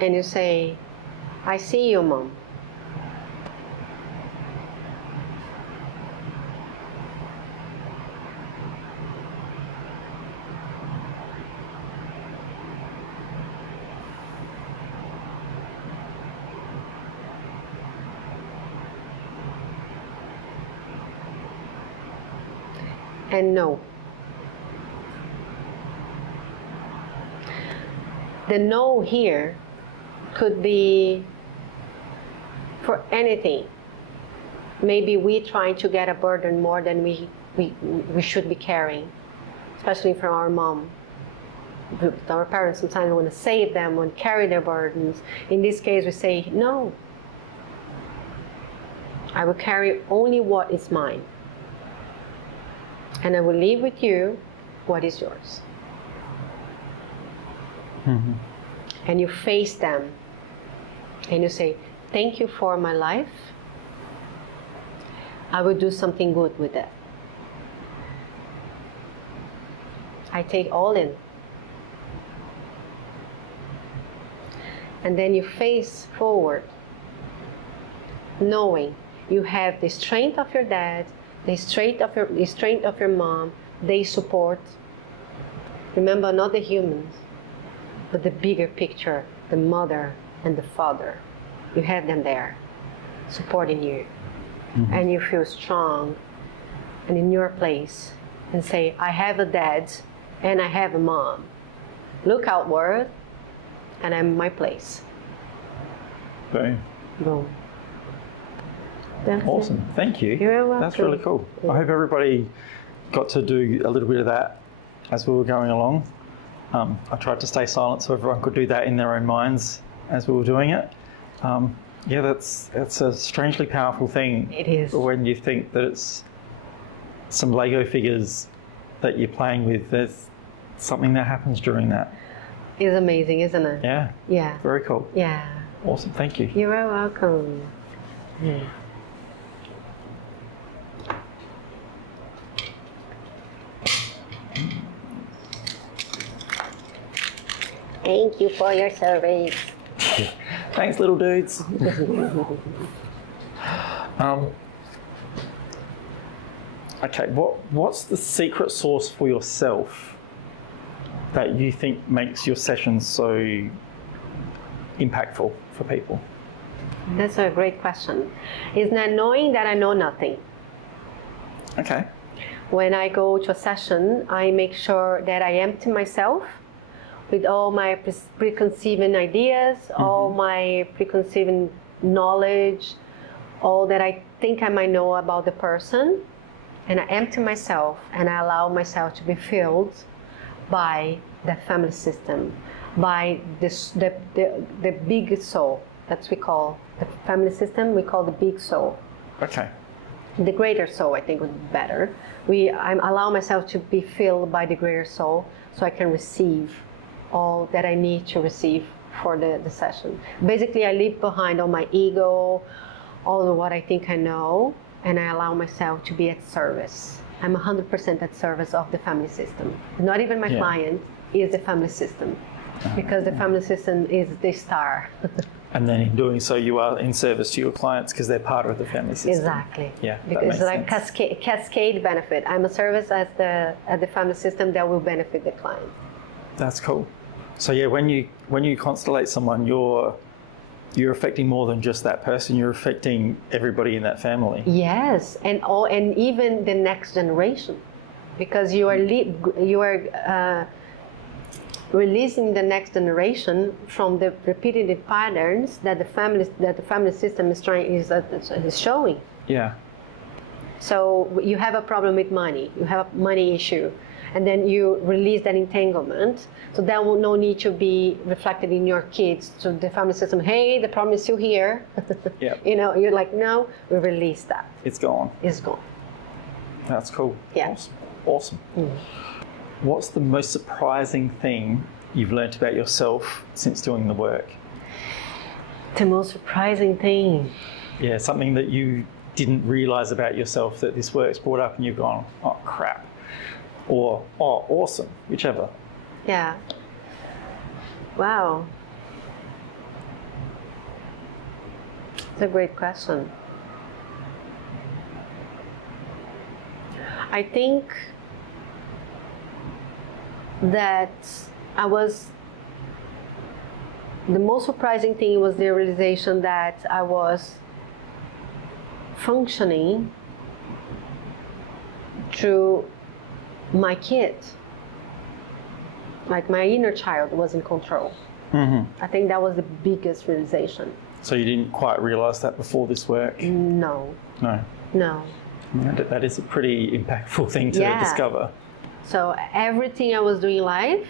and you say, I see you, Mom. And no. The no here could be for anything. Maybe we trying to get a burden more than we should be carrying, especially from our mom. Our parents sometimes want to save them, want to carry their burdens. In this case, we say, no. I will carry only what is mine. And I will leave with you what is yours. Mm-hmm. And you face them. And you say, thank you for my life. I will do something good with it. I take all in. And then you face forward, knowing you have the strength of your dad, the strength of your mom. They support. Remember, not the humans, but the bigger picture, the mother and the father. You have them there, supporting you. Mm-hmm. And you feel strong and in your place and say, I have a dad and I have a mom. Look outward and I'm in my place. Boom. Boom. That's awesome. it. Thank you. You're welcome. That's really cool. Yeah. I hope everybody got to do a little bit of that as we were going along. I tried to stay silent so everyone could do that in their own minds as we were doing it. Yeah, that's a strangely powerful thing. It is. When you think that it's some Lego figures that you're playing with, there's something that happens during that. It's amazing, isn't it? Yeah. Yeah. Very cool. Yeah. Awesome. Thank you. You're welcome. Yeah. Thank you for your service. Thanks, little dudes. Okay, what's the secret sauce for yourself that you think makes your sessions so impactful for people? That's a great question. It's not knowing that I know nothing. Okay. When I go to a session, I make sure that I empty myself with all my preconceived ideas, mm-hmm. all my preconceived knowledge, all that I think I might know about the person, and I empty myself and I allow myself to be filled by the family system, by the big soul. That's we call the family system. We call the big soul. Okay. The greater soul, I think, would be better. I allow myself to be filled by the greater soul, so I can receive all that I need to receive for the session. Basically, I leave behind all my ego, all of what I think I know, and I allow myself to be at service. I'm 100% at service of the family system. Not even my client is the family system, because the family system is the star. And then in doing so, you are in service to your clients because they're part of the family system. Exactly. Yeah, because it's like cascade benefit. I'm a service at the family system that will benefit the client. That's cool. So yeah, when you constellate someone, you're affecting more than just that person. You're affecting everybody in that family. Yes, and even the next generation, because you are releasing the next generation from the repetitive patterns that the family system is showing. Yeah. So you have a problem with money. You have a money issue, and then you release that entanglement. So that will no need to be reflected in your kids. So the family system, hey, the problem is still here. Yeah. You know, you're like, no, we release that. It's gone. It's gone. That's cool. Yeah. Awesome. What's the most surprising thing you've learnt about yourself since doing the work? The most surprising thing. Yeah, something that you didn't realise about yourself that this work's brought up and you've gone, oh crap, or oh awesome, whichever. Yeah. Wow. It's a great question. I think that the most surprising thing was the realization that I was functioning through my kid. Like my inner child was in control. I think that was the biggest realization. So you didn't quite realise that before this work? No. No. No. That is a pretty impactful thing to discover. So everything I was doing in life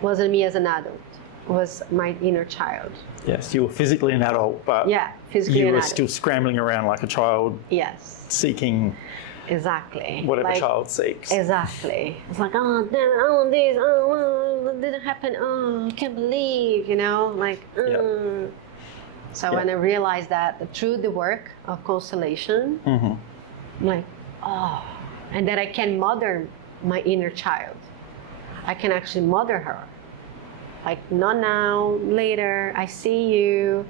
wasn't me as an adult. It was my inner child. Yes, you were physically an adult, but physically you an were adult. still scrambling around like a child. Yes. Seeking whatever a child seeks. Exactly. It's like, oh, this, it didn't happen. Oh, I can't believe, you know, like. So when I realized that through the work of Constellation, I'm like, oh, and that I can mother my inner child. I can actually mother her. Like, not now, later, I see you,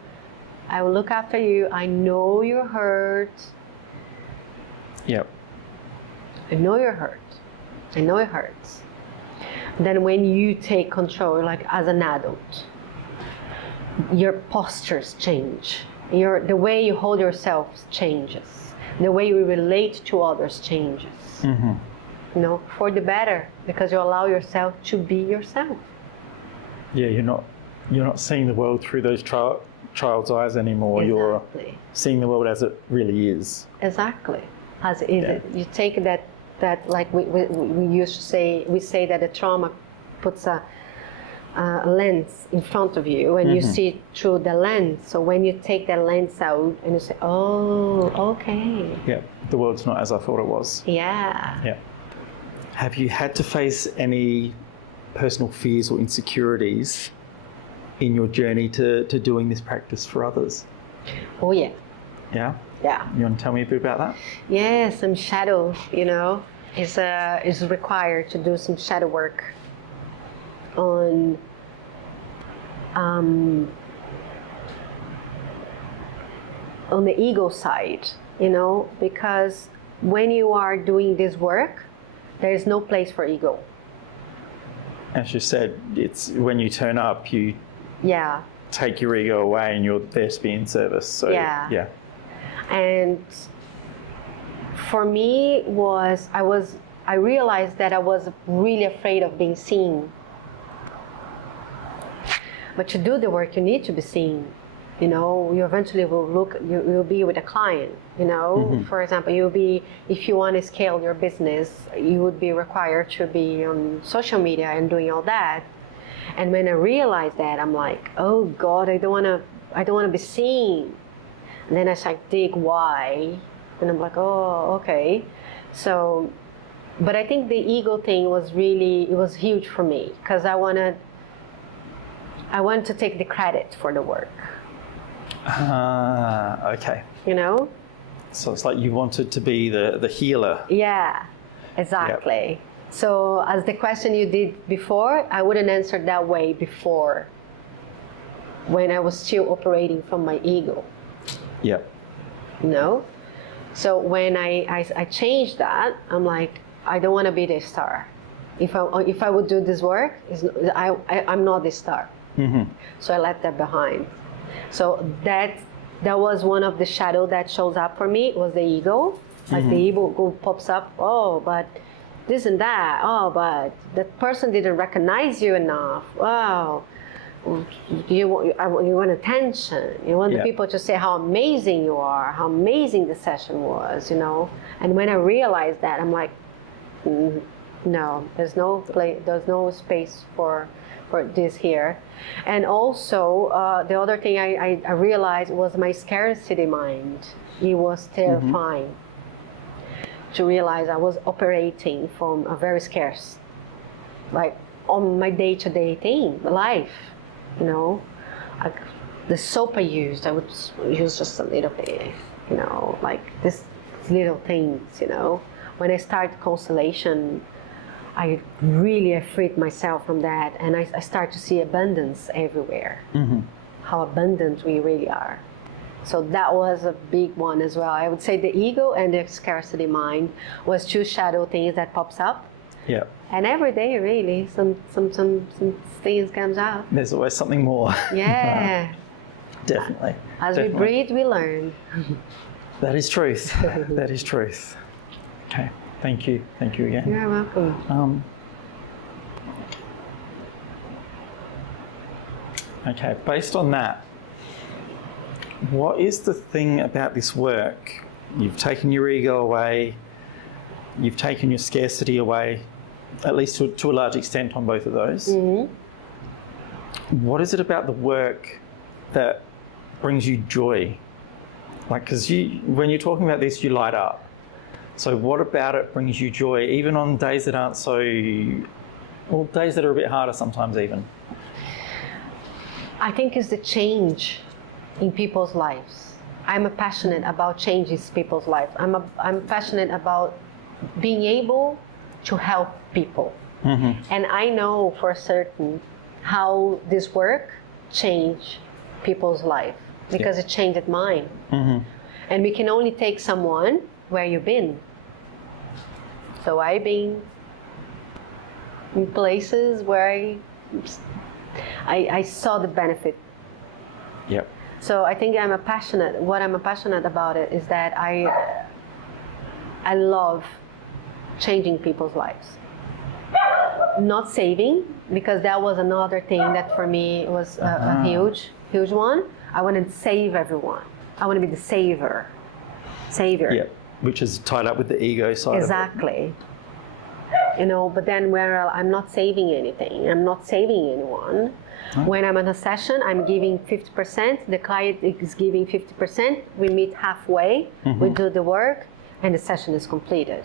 I will look after you, I know you're hurt. Yep. I know you're hurt. I know it hurts. Then when you take control, like as an adult, your postures change. The way you hold yourself changes. The way you relate to others changes. You know, for the better, because you allow yourself to be yourself. Yeah, you're not seeing the world through those child's eyes anymore. Exactly. You're seeing the world as it really is. Exactly. As it is. You take that like we used to say, we say that the trauma puts a lens in front of you and you see through the lens. So when you take that lens out and you say, oh, okay. Yeah, the world's not as I thought it was. Yeah. Yeah. Have you had to face any personal fears or insecurities in your journey to doing this practice for others? Oh, yeah. Yeah? Yeah. You want to tell me a bit about that? Yeah, some shadow, you know, is required to do some shadow work on the ego side, you know, because when you are doing this work, there is no place for ego. As you said, it's when you turn up, you take your ego away and you're there to be in service. So yeah. And for me I realized that I was really afraid of being seen. But to do the work, you need to be seen. You know, you eventually you'll be with a client, you know. For example, if you want to scale your business, you would be required to be on social media and doing all that. And when I realized that, I'm like, oh God, I don't want to be seen. And then I start dig why, and I'm like, oh, okay. So, but I think the ego thing was huge for me, because I wanted to take the credit for the work. Okay. You know? So it's like you wanted to be the healer. Yeah, exactly. Yep. So as the question you did before, I wouldn't answer that way before, when I was still operating from my ego. Yep. You know? So when I changed that, I'm like, I don't want to be the star. If I would do this work, I'm not the star. So I left that behind. So that was one of the shadow that shows up for me, was the ego. Like the ego pops up, oh, but this and that, oh, but that person didn't recognize you enough. Wow. You want attention. You want the people to say how amazing you are, how amazing the session was, you know. And when I realized that, I'm like, No, there's no space for this here. And also, the other thing I realized was my scarcity mind. It was terrifying to realize I was operating from a very scarce, like on my day-to-day thing, life, you know. The soap I used, I would use just a little bit, you know, like this little things, you know. When I started Constellation, I really freed myself from that, and I start to see abundance everywhere. How abundant we really are. So that was a big one as well. I would say the ego and the scarcity mind was two shadow things that pops up. Yeah. And every day, really, some things comes out. There's always something more. Yeah. Definitely. As we breathe, we learn. That is truth. That is truth. Okay. Thank you. Thank you again. You're welcome. Okay. Based on that, what is the thing about this work? You've taken your ego away. You've taken your scarcity away, at least to a large extent on both of those. What is it about the work that brings you joy? Like, because when you're talking about this, you light up. So what about it brings you joy, even on days that aren't so, well, days that are a bit harder sometimes even? I think it's the change in people's lives. I'm passionate about changing people's lives. I'm passionate about being able to help people. And I know for certain how this work changed people's life, because it changed mine. And we can only take someone where you've been. So I've been in places where I saw the benefit. Yep. So I think what I'm passionate about it is that I love changing people's lives. Not saving, because that was another thing that for me was a huge one. I wanted to save everyone. I want to be the savior. Yeah, which is tied up with the ego side. Exactly. You know, but then where I'm not saving anything, I'm not saving anyone. When I'm in a session, I'm giving 50%, the client is giving 50%, we meet halfway, we do the work, and the session is completed.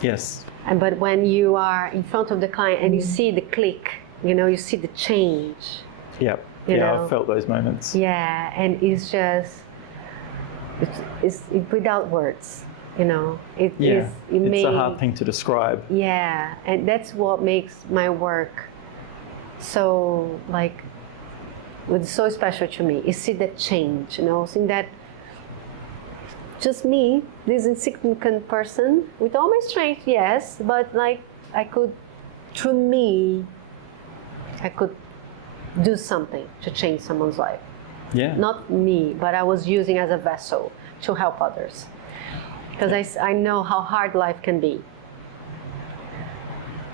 Yes. But when you are in front of the client and you see the click, you know, you see the change. Yep. You know? I've felt those moments. Yeah, and it's just, it's without words, you know. It's a hard thing to describe. Yeah, and that's what makes my work so, like, it's so special to me. Is see that change, you know, seeing that just me, this insignificant person, with all my strength, yes, but like I could do something to change someone's life. Yeah. Not me, but I was using as a vessel to help others. Because I know how hard life can be.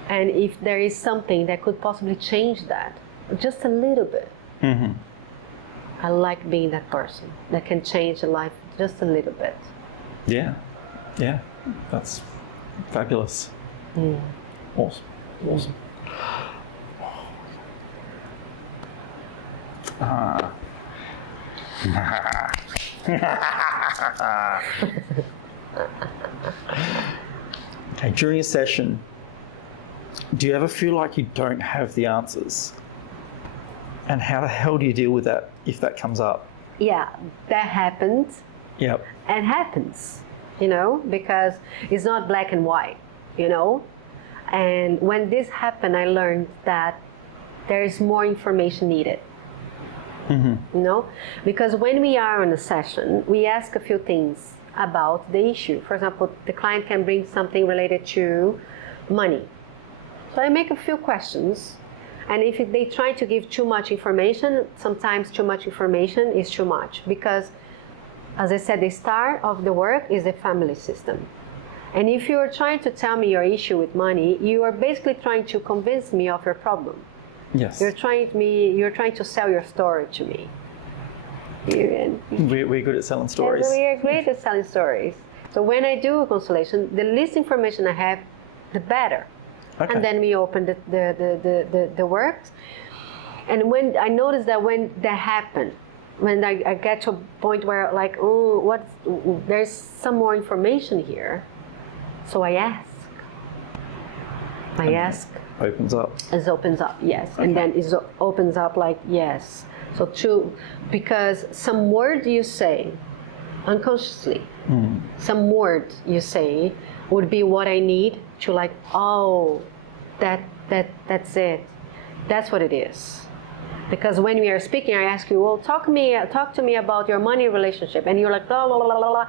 And if there is something that could possibly change that, just a little bit, I like being that person that can change a life just a little bit. Yeah. Yeah. That's fabulous. Awesome. Awesome. Okay, during a session, do you ever feel like you don't have the answers? And how the hell do you deal with that if that comes up? Yeah, that happens. Yep. And happens, you know, because it's not black and white, you know. And when this happened, I learned that there is more information needed. You know, because when we are on a session, we ask a few things about the issue. For example, the client can bring something related to money. So I make a few questions, and if they try to give too much information, sometimes too much information is too much, because, as I said, the start of the work is a family system. And if you are trying to tell me your issue with money, you are basically trying to convince me of your problem. Yes. You're trying to sell your story to me. We're good at selling stories. We are great at selling stories. So when I do a constellation, the least information I have, the better. Okay. And then we open the works. And when I noticed that when that happened, when I get to a point where like, oh, there's some more information here. So I ask. Opens up. It opens up, yes. Okay. And then it opens up like, yes. So because some word you say unconsciously, some word you say would be what I need to like, oh, that's it. That's what it is. Because when we are speaking, I ask you, well, talk to me about your money relationship. And you're like, blah, blah, blah, blah, blah.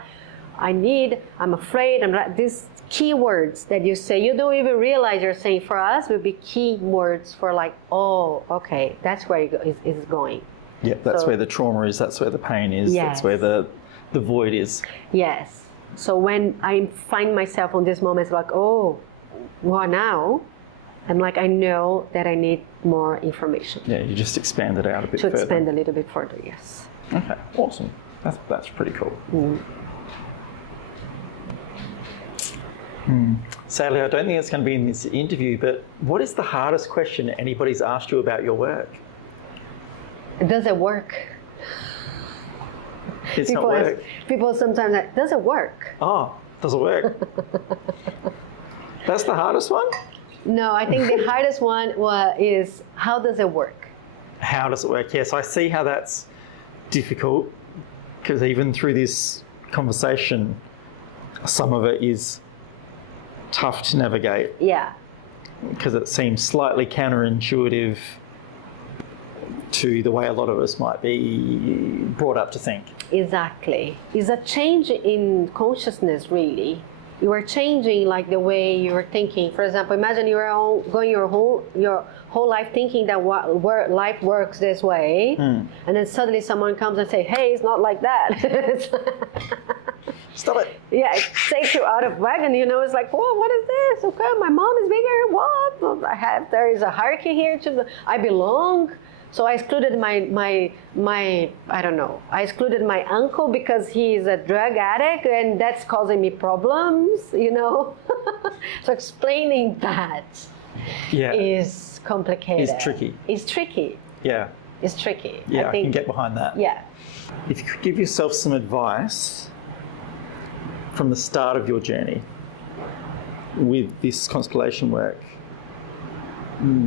I'm afraid, these key words that you say, you don't even realize you're saying for us will be key words for like, oh, okay, that's where it's going. Yeah, that's where the trauma is, that's where the pain is, yes. That's where the void is. Yes. So when I find myself on this moment, it's like, oh, well, now I'm like, I know that I need more information. Yeah, you just expand it out a bit further. To expand a little bit further, yes. Okay, awesome. That's pretty cool. Sadly, I don't think it's going to be in this interview, but what is the hardest question anybody's asked you about your work? Does it work? It's not work. People sometimes ask, does it work? Oh, does it work? That's the hardest one? No, I think the hardest one is, how does it work? How does it work? Yes, I see how that's difficult, because even through this conversation, some of it is tough to navigate. Yeah. Because it seems slightly counterintuitive to the way a lot of us might be brought up to think. Exactly. It's a change in consciousness, really. You are changing like the way you are thinking. For example, imagine you are going your whole life thinking that life works this way, and then suddenly someone comes and say, "Hey, it's not like that." Stop it. Yeah, it takes you out of wagon. It's like, whoa, what is this? Okay, my mom is bigger. What? There is a hierarchy here. I belong. So I excluded my I don't know. I excluded my uncle because he's a drug addict and that's causing me problems, So explaining that is complicated. It's tricky. It's tricky. Yeah. It's tricky. Yeah, I can get behind that. Yeah. If you could give yourself some advice from the start of your journey with this constellation work,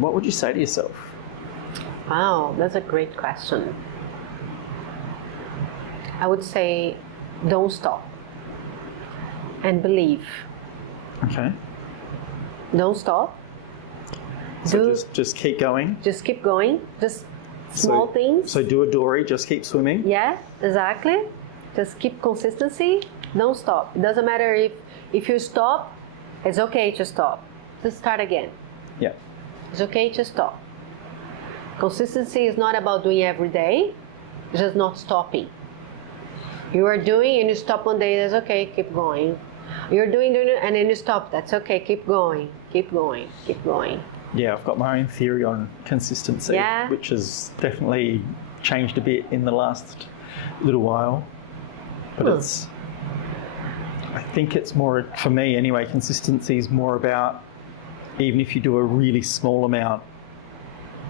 what would you say to yourself? Wow, that's a great question. I would say, don't stop and believe. Okay. Don't stop. So just keep going. Just keep going. Just small things. So do a dory, just keep swimming. Yeah, exactly. Just keep consistency. Don't stop. It doesn't matter if you stop, it's okay to stop. Just start again. Yeah. It's okay to stop. Consistency is not about doing every day, it's just not stopping. You are doing and you stop one day, that's okay, keep going. You're doing and then you stop, that's okay, keep going, keep going, keep going. Yeah, I've got my own theory on consistency, which has definitely changed a bit in the last little while. But I think it's more, for me anyway, consistency is more about, even if you do a really small amount,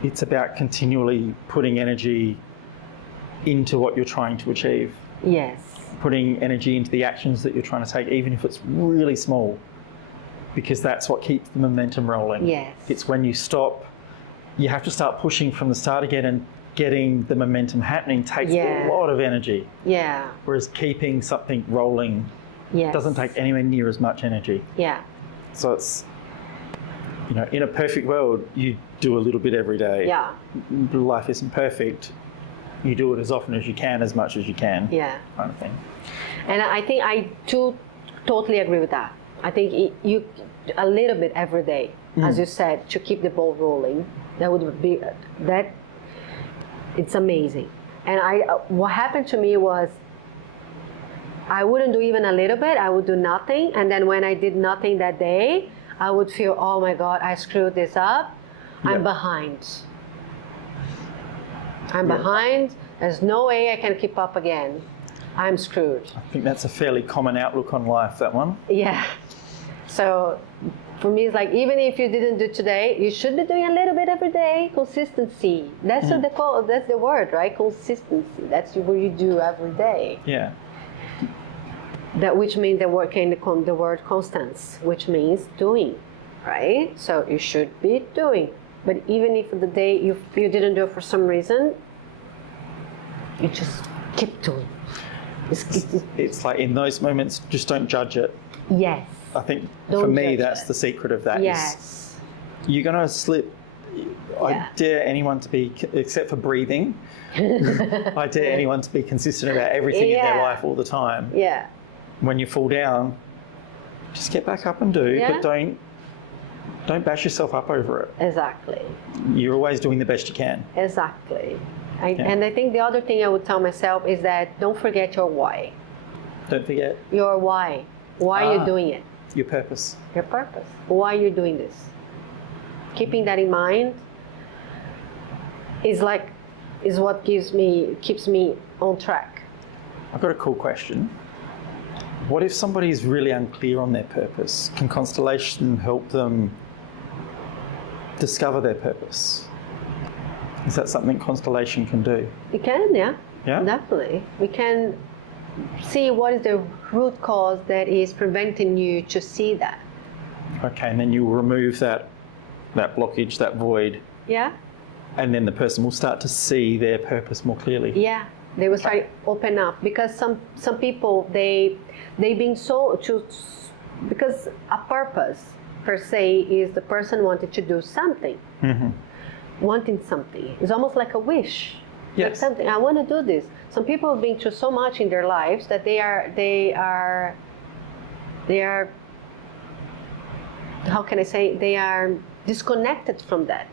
it's about continually putting energy into what you're trying to achieve. Yes. Putting energy into the actions that you're trying to take, even if it's really small, because that's what keeps the momentum rolling. Yes. It's when you stop, you have to start pushing from the start again, and getting the momentum happening takes a lot of energy. Yeah. Whereas keeping something rolling doesn't take anywhere near as much energy. Yeah. So it's, in a perfect world, you do a little bit every day. Yeah. Life isn't perfect. You do it as often as you can, as much as you can. Yeah. Kind of thing. And I think I too totally agree with that. I think you a little bit every day, as you said, to keep the ball rolling. That would be that. It's amazing. And what happened to me was, I wouldn't do even a little bit. I would do nothing, and then when I did nothing that day, I would feel, oh my God, I screwed this up. I'm behind. I'm behind. There's no way I can keep up again. I'm screwed. I think that's a fairly common outlook on life, that one. Yeah. So For me, it's like, even if you didn't do today, you should be doing a little bit every day. Consistency. That's what they call. That's the word, right? Consistency. That's what you do every day. Yeah. That which means the word constance, which means doing, right? So you should be doing. But even if the day you didn't do it for some reason, you just keep doing. It's like in those moments, just don't judge it. Yes. I think Don't for me, judge that's it. the secret of that. Yes. You're going to slip. I dare anyone to be, except for breathing, I dare anyone to be consistent about everything in their life all the time. Yeah. When you fall down, just get back up and do, but don't bash yourself up over it. Exactly. You're always doing the best you can. Exactly. And I think the other thing I would tell myself is that don't forget your why. Don't forget Your why. Why are you doing it? your purpose. Your purpose. Why you're doing this. Keeping that in mind is what keeps me on track. I've got a cool question. What if somebody is really unclear on their purpose? Can Constellation help them discover their purpose? Is that something Constellation can do? We can, yeah. Yeah? Definitely. We can see what is the root cause that is preventing you to see that. Okay, and then you remove that blockage, that void, Yeah? and then the person will start to see their purpose more clearly. Yeah. They will start to open up, because some people they being so because a purpose per se is the person wanted to do something. Wanting something. It's almost like a wish. Yes. Like something. I want to do this. Some people have been through so much in their lives that they are how can I say, they are disconnected from that.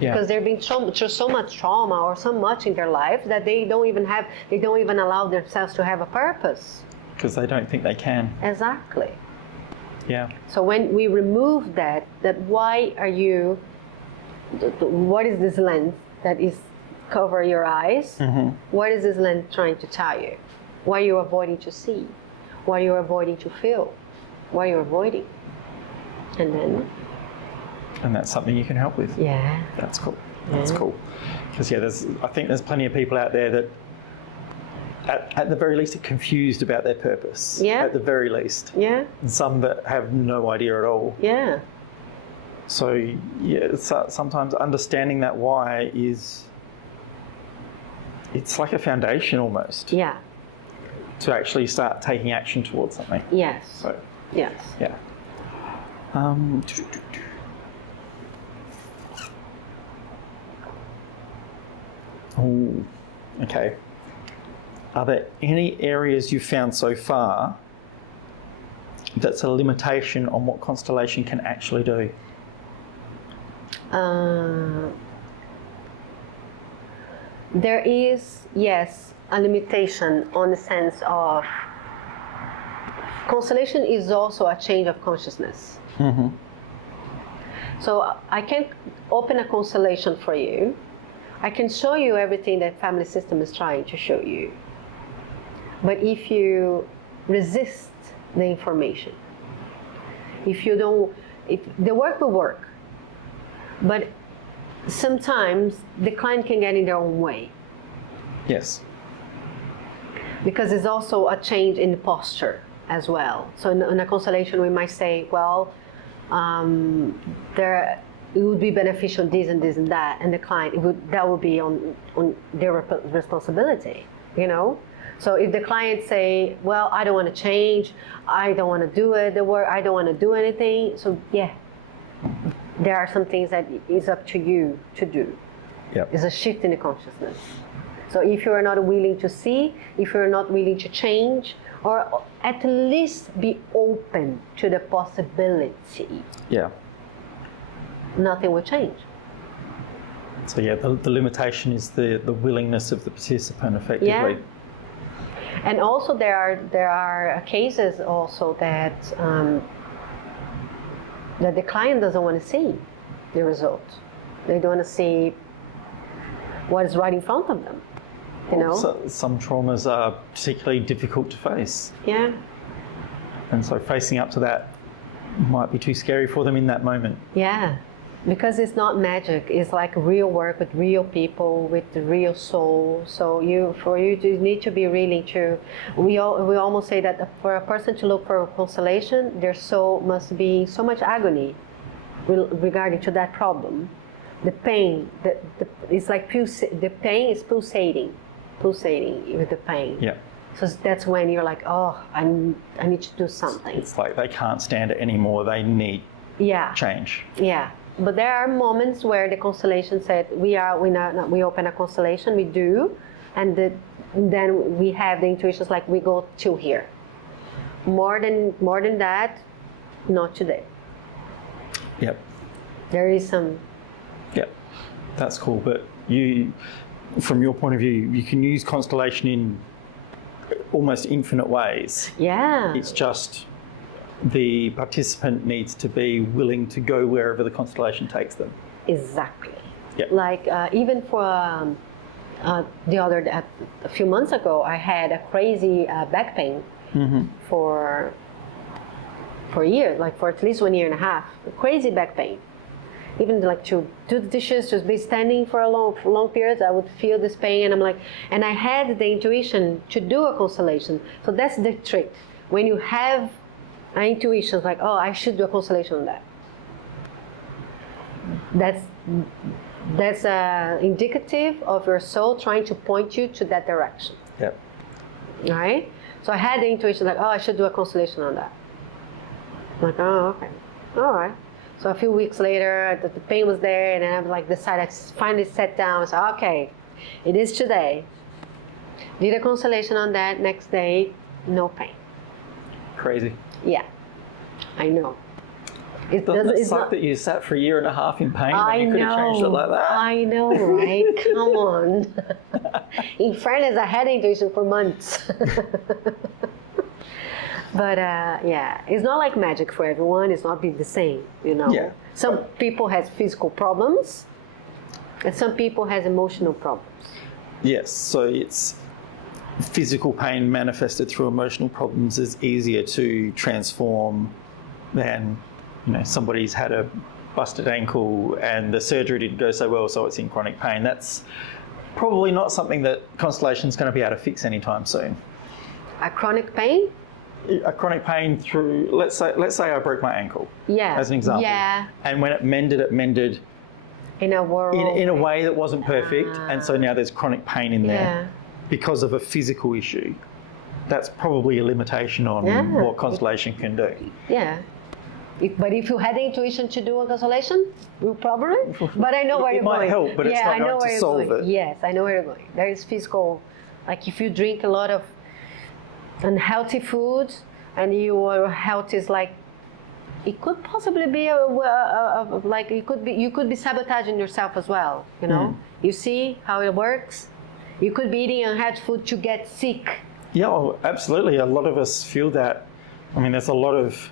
Yeah. Because they've been through so much trauma or so much in their life that they don't even allow themselves to have a purpose. Because they don't think they can. Exactly. Yeah. So when we remove that why are you, what is this lens that is cover your eyes? What is this lens trying to tell you? Why are you avoiding to see? Why are you avoiding to feel? Why are you avoiding? And that's something you can help with. Yeah. That's cool. That's cool. Because I think there's plenty of people out there that at the very least are confused about their purpose. Yeah. At the very least. Yeah. And some that have no idea at all. Yeah. So yeah, sometimes understanding that why it's like a foundation almost. Yeah. To actually start taking action towards something. Yes. So Yes. yeah. Oh, okay. Are there any areas you've found so far that's a limitation on what Constellation can actually do? There is, yes, a limitation on the sense of Constellation is also a change of consciousness. So I can open a constellation for you. I can show you everything that family system is trying to show you. But if you resist the information, if the work will work, but sometimes the client can get in their own way. Yes. Because it's also a change in the posture as well. So in a constellation we might say, well, it would be beneficial this and this and that, and the client that would be on their responsibility, you know. So if the client say, well, I don't want to change, I don't want to do it, the work, I don't want to do anything, so yeah, there are some things that is up to you to do. Yep. It's a shift in the consciousness. So if you are not willing to see, if you're not willing to change, or at least be open to the possibility, nothing will change. So yeah, the limitation is the willingness of the participant, effectively. Yeah. And also there are cases also that that the client doesn't want to see the result. They don't want to see what is right in front of them. You know? So some traumas are particularly difficult to face. Yeah. And so facing up to that might be too scary for them in that moment. Yeah, because it's not magic. It's like real work with real people, with the real soul. So you need to be really true. We almost say that for a person to look for a constellation, their soul must be so much agony regarding to that problem. The pain, it's like the pain is pulsating with the pain. Yeah. So that's when you're like, oh, I need to do something. It's like they can't stand it anymore. They need change. Yeah. But there are moments where the constellation said, we open a constellation, we do, and then we have the intuitions like we go to here. More than that, not today. Yep. There is some. Yep. That's cool. But you, from your point of view, you can use constellation in almost infinite ways. Yeah. It's just the participant needs to be willing to go wherever the constellation takes them. Exactly. Yep. Like even for a few months ago, I had a crazy back pain for a year, like for at least 1.5 years, crazy back pain. Even like to do the dishes, just be standing for long periods, I would feel this pain, and I'm like, and I had the intuition to do a constellation. So that's the trick. When you have an intuition, like, oh, I should do a constellation on that. That's indicative of your soul trying to point you to that direction. Yep. Right? So I had the intuition, like, oh, I should do a constellation on that. I'm like, oh, okay, all right. So a few weeks later, the pain was there, and then I like decided, I finally sat down and said, okay, it is today. Did a constellation on that. Next day, no pain. Crazy. Yeah, I know. Doesn't it suck that you sat for 1.5 years in pain when you could have changed it like that? I know, right? Come on. In fairness, I had intuition for months. But yeah, it's not like magic for everyone. It's not be the same, you know. Yeah. Some people has physical problems, and some people has emotional problems. Yes, so it's physical pain manifested through emotional problems is easier to transform than, you know, somebody's had a busted ankle and the surgery didn't go so well, so it's in chronic pain. That's probably not something that Constellation's going to be able to fix anytime soon. A chronic pain? A chronic pain through, let's say I broke my ankle. Yeah. As an example. Yeah. And when it mended in a world in a way that wasn't perfect, and so now there's chronic pain in there because of a physical issue. That's probably a limitation on what Constellation can do. Yeah. But if you had the intuition to do a constellation, you probably. But I know where you're going. It might help, but it's not going to solve it. Yes, I know where you're going. There is physical, like if you drink a lot of unhealthy food and your health is like, it could possibly be like you could be sabotaging yourself as well. You know, you see how it works. You could be eating unhealthy food to get sick. Yeah, oh, absolutely. A lot of us feel that. I mean, there's a lot of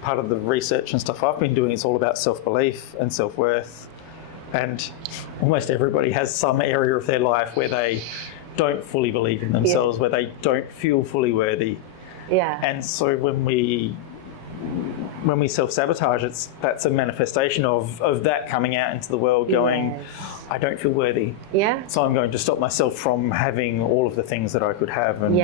part of the research and stuff I've been doing is all about self-belief and self-worth, and almost everybody has some area of their life where they don't fully believe in themselves, where they don't feel fully worthy. Yeah. And so when we self-sabotage, that's a manifestation of that coming out into the world going, I don't feel worthy. Yeah. So I'm going to stop myself from having all of the things that I could have and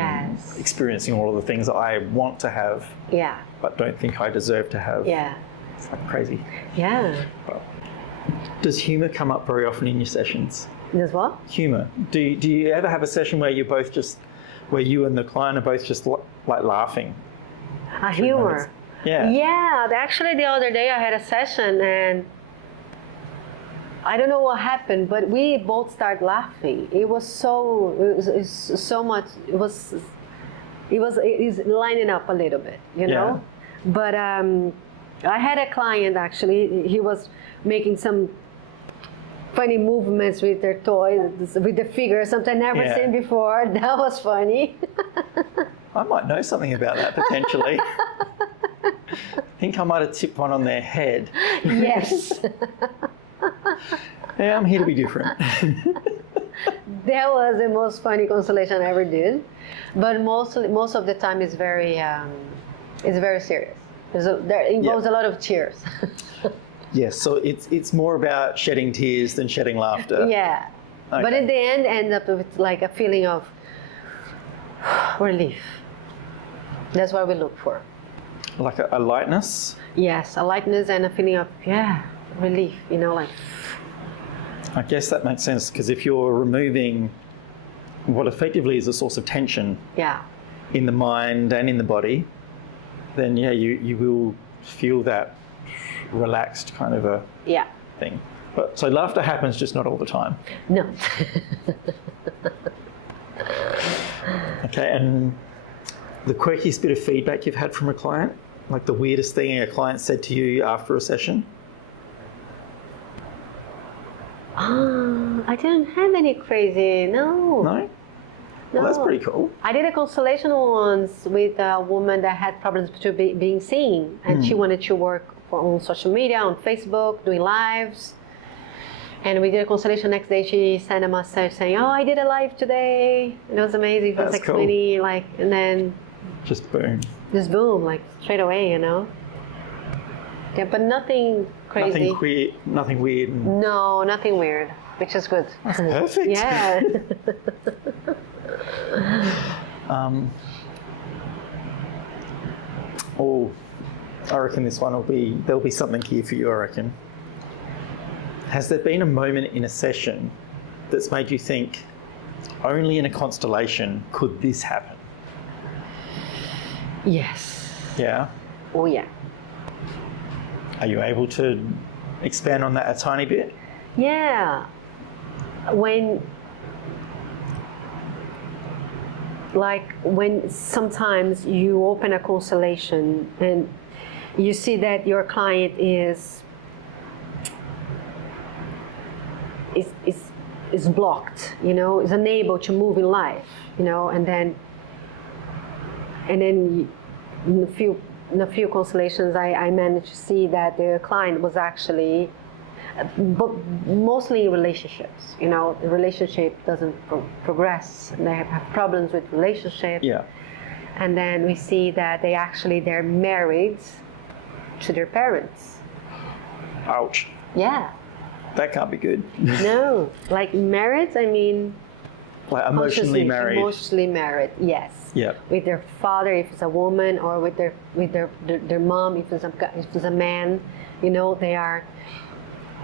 experiencing all of the things that I want to have. Yeah. But don't think I deserve to have. Yeah. It's like crazy. Yeah. Well, does humour come up very often in your sessions? Does what? Humour. Do you ever have a session where where you and the client are both just like laughing? Humour. Yeah. Yeah. Actually, the other day I had a session and I don't know what happened, but we both started laughing. It was so much. It was lining up a little bit, you know. But I had a client actually. He was making some funny movements with their toys, with the figures, something I've never seen before. That was funny. I might know something about that potentially. I think I might have tipped one on their head. Yes. Yeah, I'm here to be different. That was the most funny constellation I ever did, but most of the time it's very serious. There involves a lot of tears. Yes, so it's more about shedding tears than shedding laughter. Yeah. Okay. But in the end up with like a feeling of relief. That's what we look for. Like a lightness? Yes, a lightness and a feeling of, relief, like. I guess that makes sense, because if you're removing what effectively is a source of tension in the mind and in the body, then you will feel that relaxed kind of a thing. But so laughter happens, just not all the time. No. Okay, and the quirkiest bit of feedback you've had from a client, like the weirdest thing a client said to you after a session? I didn't have any crazy, no. No? Well, that's pretty cool. I did a constellation once with a woman that had problems to being seen, and she wanted to work on social media, on Facebook, doing lives. And we did a constellation. Next day, she sent a message saying, "Oh, I did a live today. It was amazing." It was explaining, cool. And then just boom, like straight away, Yeah, but nothing crazy. Nothing weird. No, nothing weird, which is good. That's perfect. Yeah. I reckon this one there'll be something here for you, I reckon. Has there been a moment in a session that's made you think, only in a constellation could this happen? Yes. Yeah? Oh, yeah. Are you able to expand on that a tiny bit? Yeah. When sometimes you open a constellation and you see that your client is blocked, is unable to move in life, and then in a few constellations I managed to see that the client was actually but mostly in relationships, the relationship doesn't progress, and they have problems with relationship. Yeah. And then we see that they're married to their parents. Ouch. Yeah. That can't be good. No, like married, I mean. Like emotionally married. Emotionally married, yes. Yeah. With their father, if it's a woman, or with their mom, if it's a man, they are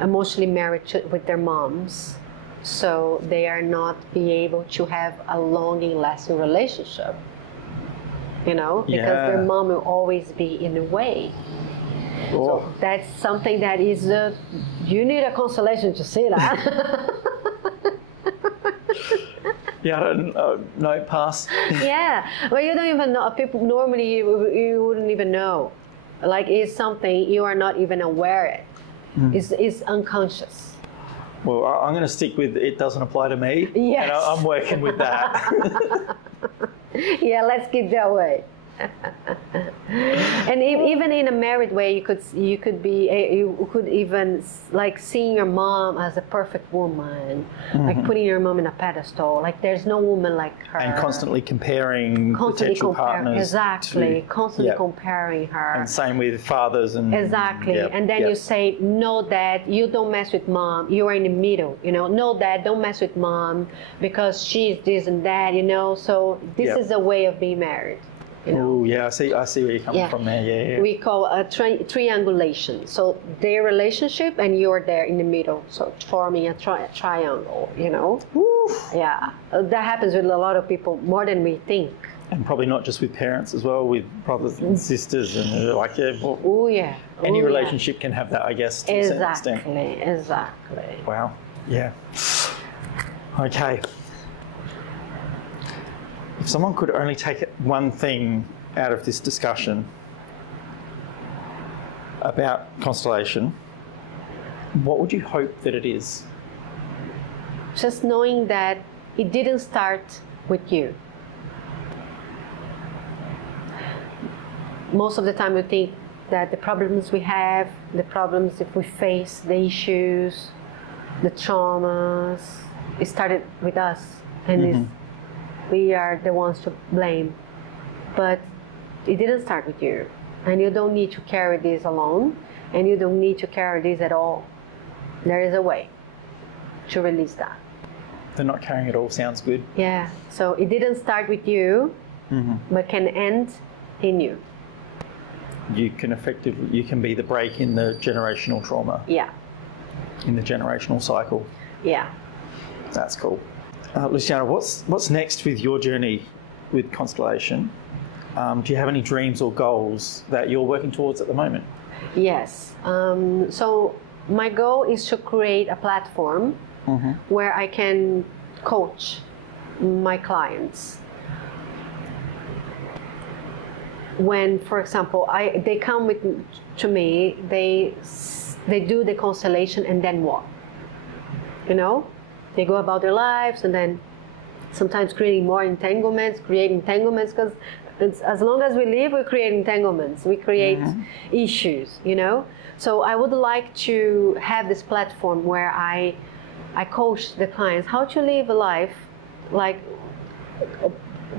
emotionally married with their moms, so they are not be able to have a long and lasting relationship, because their mom will always be in the way. Oh. So that's something that is you need a constellation to see that. Yeah, I don't no, pass. Yeah, well, you don't even know. People normally you wouldn't even know. Like, it's something you are not even aware of. It's unconscious. Well, I'm going to stick with it doesn't apply to me. Yes. And I'm working with that. Yeah, let's keep that way. And even in a married way, you could even like seeing your mom as a perfect woman, like putting your mom in a pedestal. Like, there's no woman like her. And constantly comparing potential partners. Exactly, constantly comparing her. And same with fathers and. Exactly, and then you say, no, Dad, you don't mess with Mom. You are in the middle, No, Dad, don't mess with Mom because she's this and that, So this is a way of being married. Oh, yeah, I see where you're coming from there. Yeah. We call a triangulation. So their relationship and you're there in the middle, so forming a triangle. Oof. Yeah, that happens with a lot of people more than we think. And probably not just with parents as well, with brothers and sisters, and any relationship can have that, I guess, to a certain extent. Exactly. Wow. Yeah. Okay. If someone could only take one thing out of this discussion about constellation, what would you hope that it is? Just knowing that it didn't start with you. Most of the time we think that the problems we have, the problems if we face, the issues, the traumas, it started with us, and we are the ones to blame. But it didn't start with you. and you don't need to carry this alone, and you don't need to carry this at all. There is a way to release that. The not carrying it all sounds good. Yeah, so it didn't start with you, but can end in you. You can be the break in the generational trauma. Yeah. In the generational cycle. Yeah. That's cool. Luciana, what's next with your journey with Constellation? Do you have any dreams or goals that you're working towards at the moment? Yes. So my goal is to create a platform where I can coach my clients. When, for example, they come to me, they do the constellation and then what? You know, they go about their lives and then sometimes creating more entanglements, because as long as we live, we create entanglements, we create issues, you know. So I would like to have this platform where I coach the clients how to live a life like,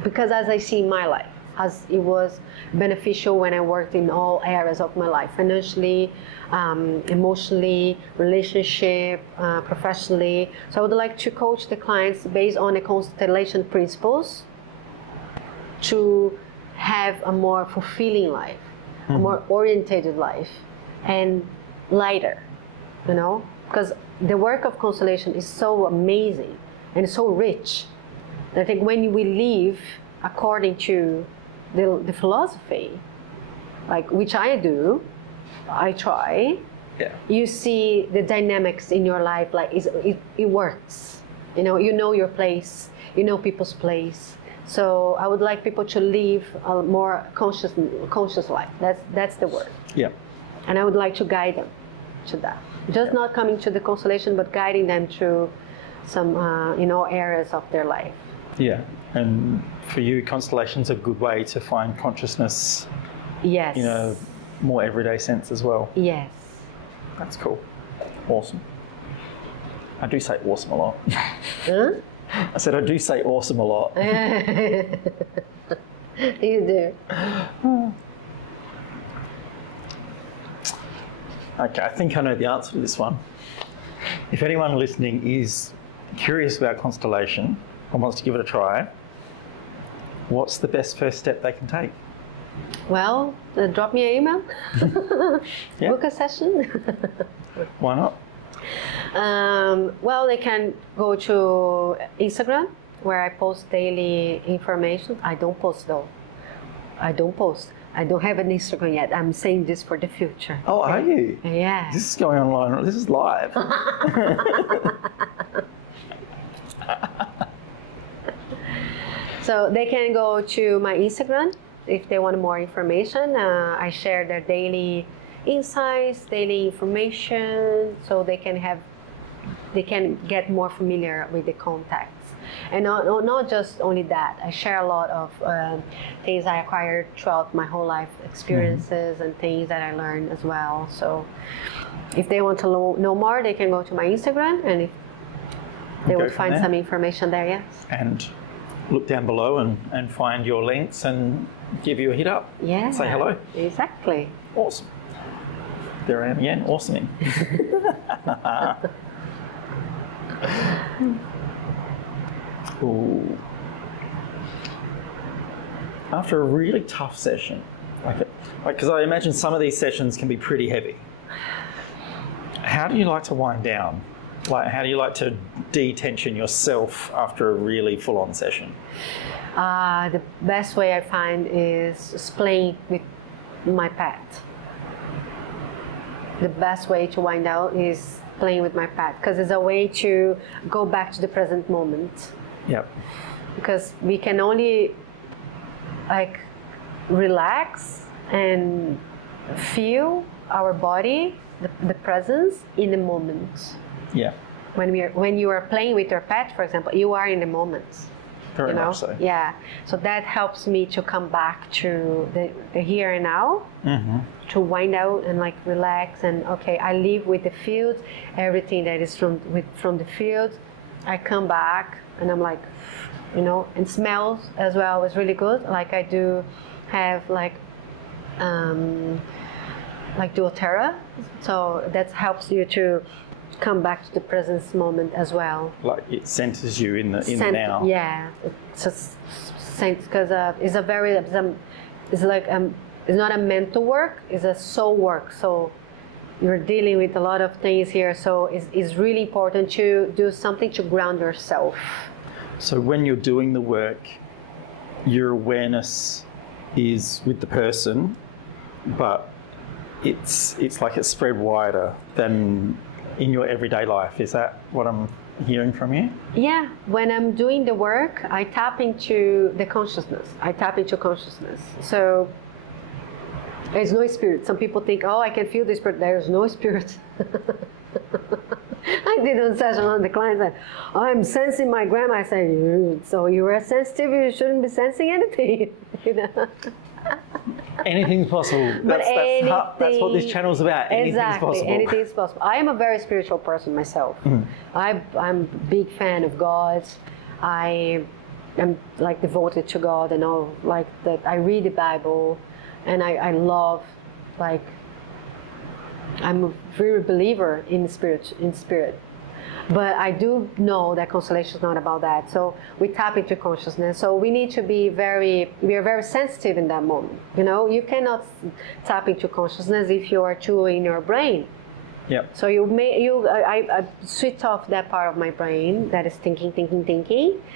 because as I see my life, as it was beneficial when I worked in all areas of my life, financially, emotionally, relationship, professionally. So I would like to coach the clients based on the constellation principles to have a more fulfilling life, a more orientated life, and lighter, you know, because the work of constellation is so amazing and so rich. I think when we live according to the philosophy, like which I do, I try. Yeah. You see the dynamics in your life, like it works. You know your place. You know people's place. So I would like people to live a more conscious life. That's the word. Yeah. And I would like to guide them to that. Just not coming to the constellation, but guiding them through some areas of their life. Yeah. And for you, constellation's a good way to find consciousness. Yes. In a more everyday sense as well. Yes. That's cool. Awesome. I do say awesome a lot. Huh? I said I do say awesome a lot. You do. Okay, I think I know the answer to this one. If anyone listening is curious about constellation and wants to give it a try, what's the best first step they can take? Well, drop me an email. Yeah. Book a session. Why not? Well, they can go to Instagram, where I post daily information. I don't post though. I don't have an Instagram yet. I'm saying this for the future. Oh, are you? Yeah. This is going online. This is live. So they can go to my Instagram if they want more information. I share their daily insights, daily information, so they can get more familiar with the contacts. And not just only that, I share a lot of things I acquired throughout my whole life, experiences and things that I learned as well. So if they want to know more, they can go to my Instagram, and if they would find some information there, yes. And look down below and find your links and give you a hit up. Yeah. Say hello. Exactly. Awesome. There I am again. Awesome. Ooh. After a really tough session, because I imagine some of these sessions can be pretty heavy. How do you like to wind down? Like, how do you like to de-tension yourself after a really full-on session? The best way I find is playing with my pet. The best way to wind down is playing with my pet, because it's a way to go back to the present moment. Yep. Because we can only relax and feel our body, the presence in the moment. Yeah. When you are playing with your pet, for example, you are in the moment. Very much so. Yeah. So that helps me to come back to the here and now, to wind out and relax, and okay, I live with the field, everything that is from the field. I come back and I'm and smells as well is really good. Like I do have like doTERRA. So that helps you to come back to the present moment as well. Like it centers you in the now. Yeah, it's just because it's a very it's like it's not a mental work, it's a soul work. So you're dealing with a lot of things here. So it's really important to do something to ground yourself. So when you're doing the work, your awareness is with the person, but it's like it's spread wider than in your everyday life. Is that what I'm hearing from you? Yeah, when I'm doing the work, I tap into the consciousness. I tap into consciousness. So there's no spirit. Some people think, oh, I can feel the spirit. There's no spirit. I did one session on the client said, oh, I'm sensing my grandma. I said, so you are sensitive, you shouldn't be sensing anything. You know? Anything's possible. That's what this channel's about. Anything's possible. Anything's possible. I am a very spiritual person myself. I'm a big fan of God. I am like devoted to God and all like that. I read the Bible, and I love, like, I'm a very believer in spirit. But I do know that Constellation is not about that. So we tap into consciousness. So we need to be we are very sensitive in that moment. You know, you cannot tap into consciousness if you are too in your brain. Yep. So I switch off that part of my brain that is thinking,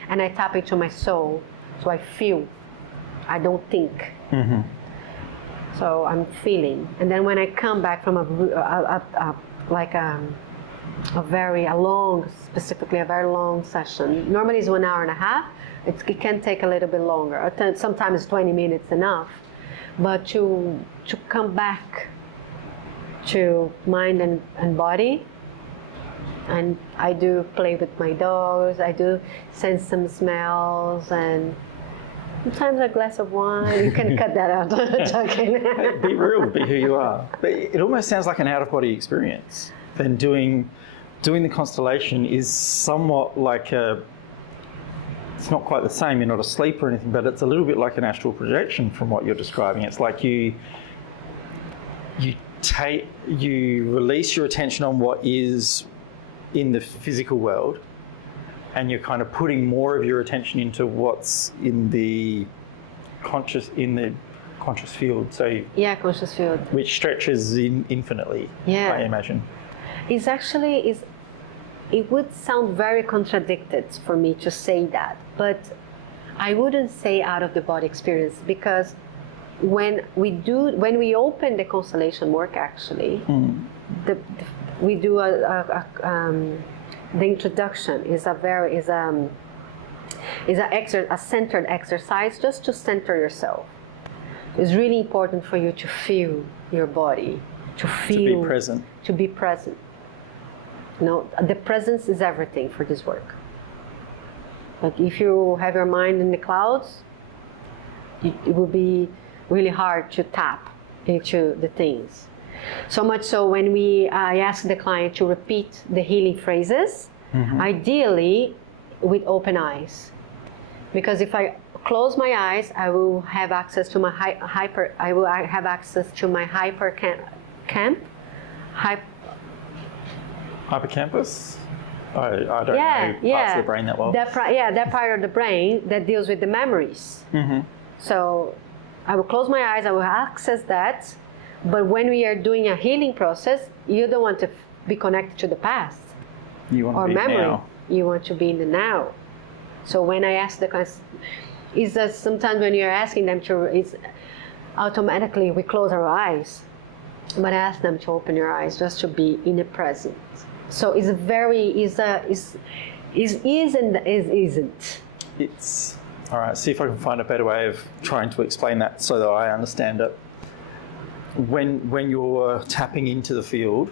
and I tap into my soul. So I feel. I don't think. Mm-hmm. So I'm feeling. And then when I come back from a very long session. Normally it's 1 hour and a half. It can take a little bit longer. Sometimes 20 minutes enough. But to come back to mind and body, and I do play with my dogs. I do sense some smells, and sometimes a glass of wine. You can cut that out. Be real. Be who you are. But it almost sounds like an out-of-body experience. Then doing the Constellation is somewhat like it's not quite the same, you're not asleep or anything, but it's a little bit like an astral projection from what you're describing. It's like you release your attention on what is in the physical world, and you're kind of putting more of your attention into what's in the conscious field. So yeah, conscious field, which stretches infinitely. Yeah, I imagine. It would sound very contradicted for me to say that, but I wouldn't say out of the body experience, because when we open the Constellation work, actually, we do the introduction is a centered exercise just to center yourself. It's really important for you to feel your body, to be present. You know, the presence is everything for this work. Like if you have your mind in the clouds, it will be really hard to tap into the things. So much so when I ask the client to repeat the healing phrases, ideally with open eyes. Because if I close my eyes, I will have access to my hippocampus? I don't know parts of the brain that well. That part of the brain that deals with the memories. So I will close my eyes, I will access that. But when we are doing a healing process, you don't want to be connected to the past or memory. Now. You want to be in the now. So when I ask the clients, is that sometimes when you're asking them to, it's automatically we close our eyes. But I ask them to open your eyes just to be in the present. So it's and isn't. It's all right. See if I can find a better way of trying to explain that so that I understand it. When you're tapping into the field,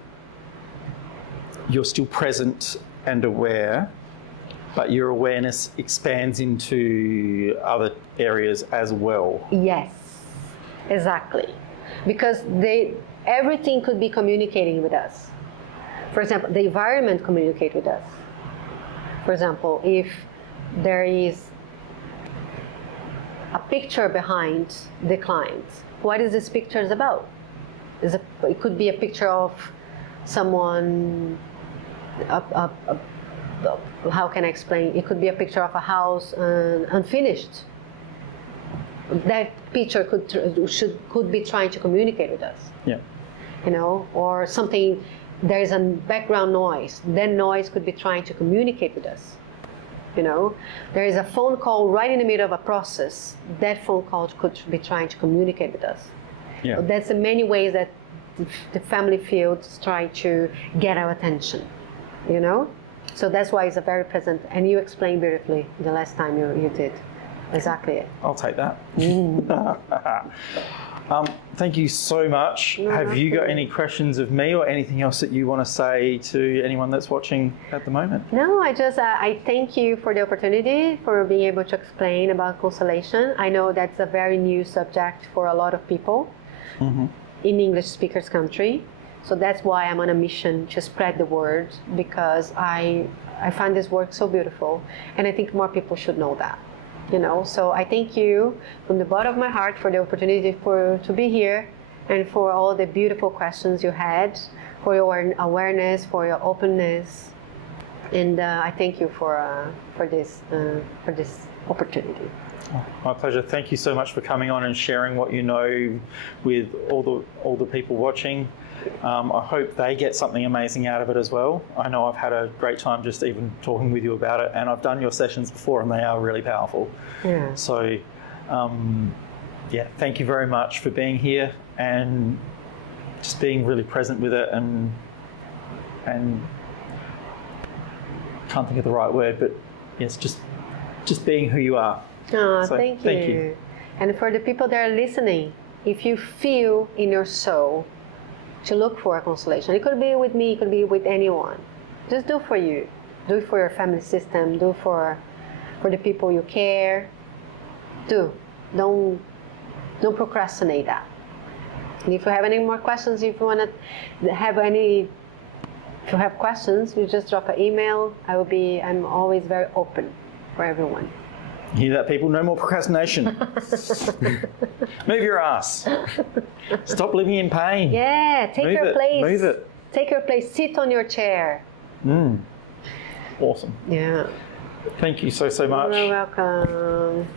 you're still present and aware, but your awareness expands into other areas as well. Yes, exactly. Because everything could be communicating with us. For example, the environment communicates with us. For example, if there is a picture behind the client. What is this picture about? It could be a picture of someone, how can I explain? It could be a picture of a house unfinished. That picture could be trying to communicate with us. Yeah. You know, or something, there is a background noise. That noise could be trying to communicate with us. You know, there is a phone call right in the middle of a process. That phone call could be trying to communicate with us. Yeah. So that's the many ways that the family fields try to get our attention. You know, so that's why it's a very present. And you explained beautifully the last time you did. Exactly it. I'll take that. Thank you so much. No, Have you got any questions of me or anything else that you want to say to anyone that's watching at the moment? No, I just I thank you for the opportunity for being able to explain about Constellation. I know that's a very new subject for a lot of people in English speakers country. So that's why I'm on a mission to spread the word, because I find this work so beautiful, and I think more people should know that. You know, so I thank you from the bottom of my heart for the opportunity to be here, and for all the beautiful questions you had, for your awareness, for your openness, and I thank you for this opportunity. My pleasure. Thank you so much for coming on and sharing what you know with all the people watching. I hope they get something amazing out of it as well. I know I've had a great time just even talking with you about it, and I've done your sessions before and they are really powerful. Yeah. So, yeah, thank you very much for being here and just being really present with it, and can't think of the right word, but yes, just being who you are. Oh, So, thank you. thank you. And for the people that are listening, if you feel in your soul to look for a constellation, it could be with me, it could be with anyone. Just do for you. Do it for your family system. Do for the people you care. Don't procrastinate that. And if you have any more questions, if you have questions, you just drop an email. I'm always very open for everyone. You hear that, people? No more procrastination. Move your ass. Stop living in pain. Yeah, take your place. Move it. Take your place. Sit on your chair. Awesome. Yeah. Thank you so much. You're welcome.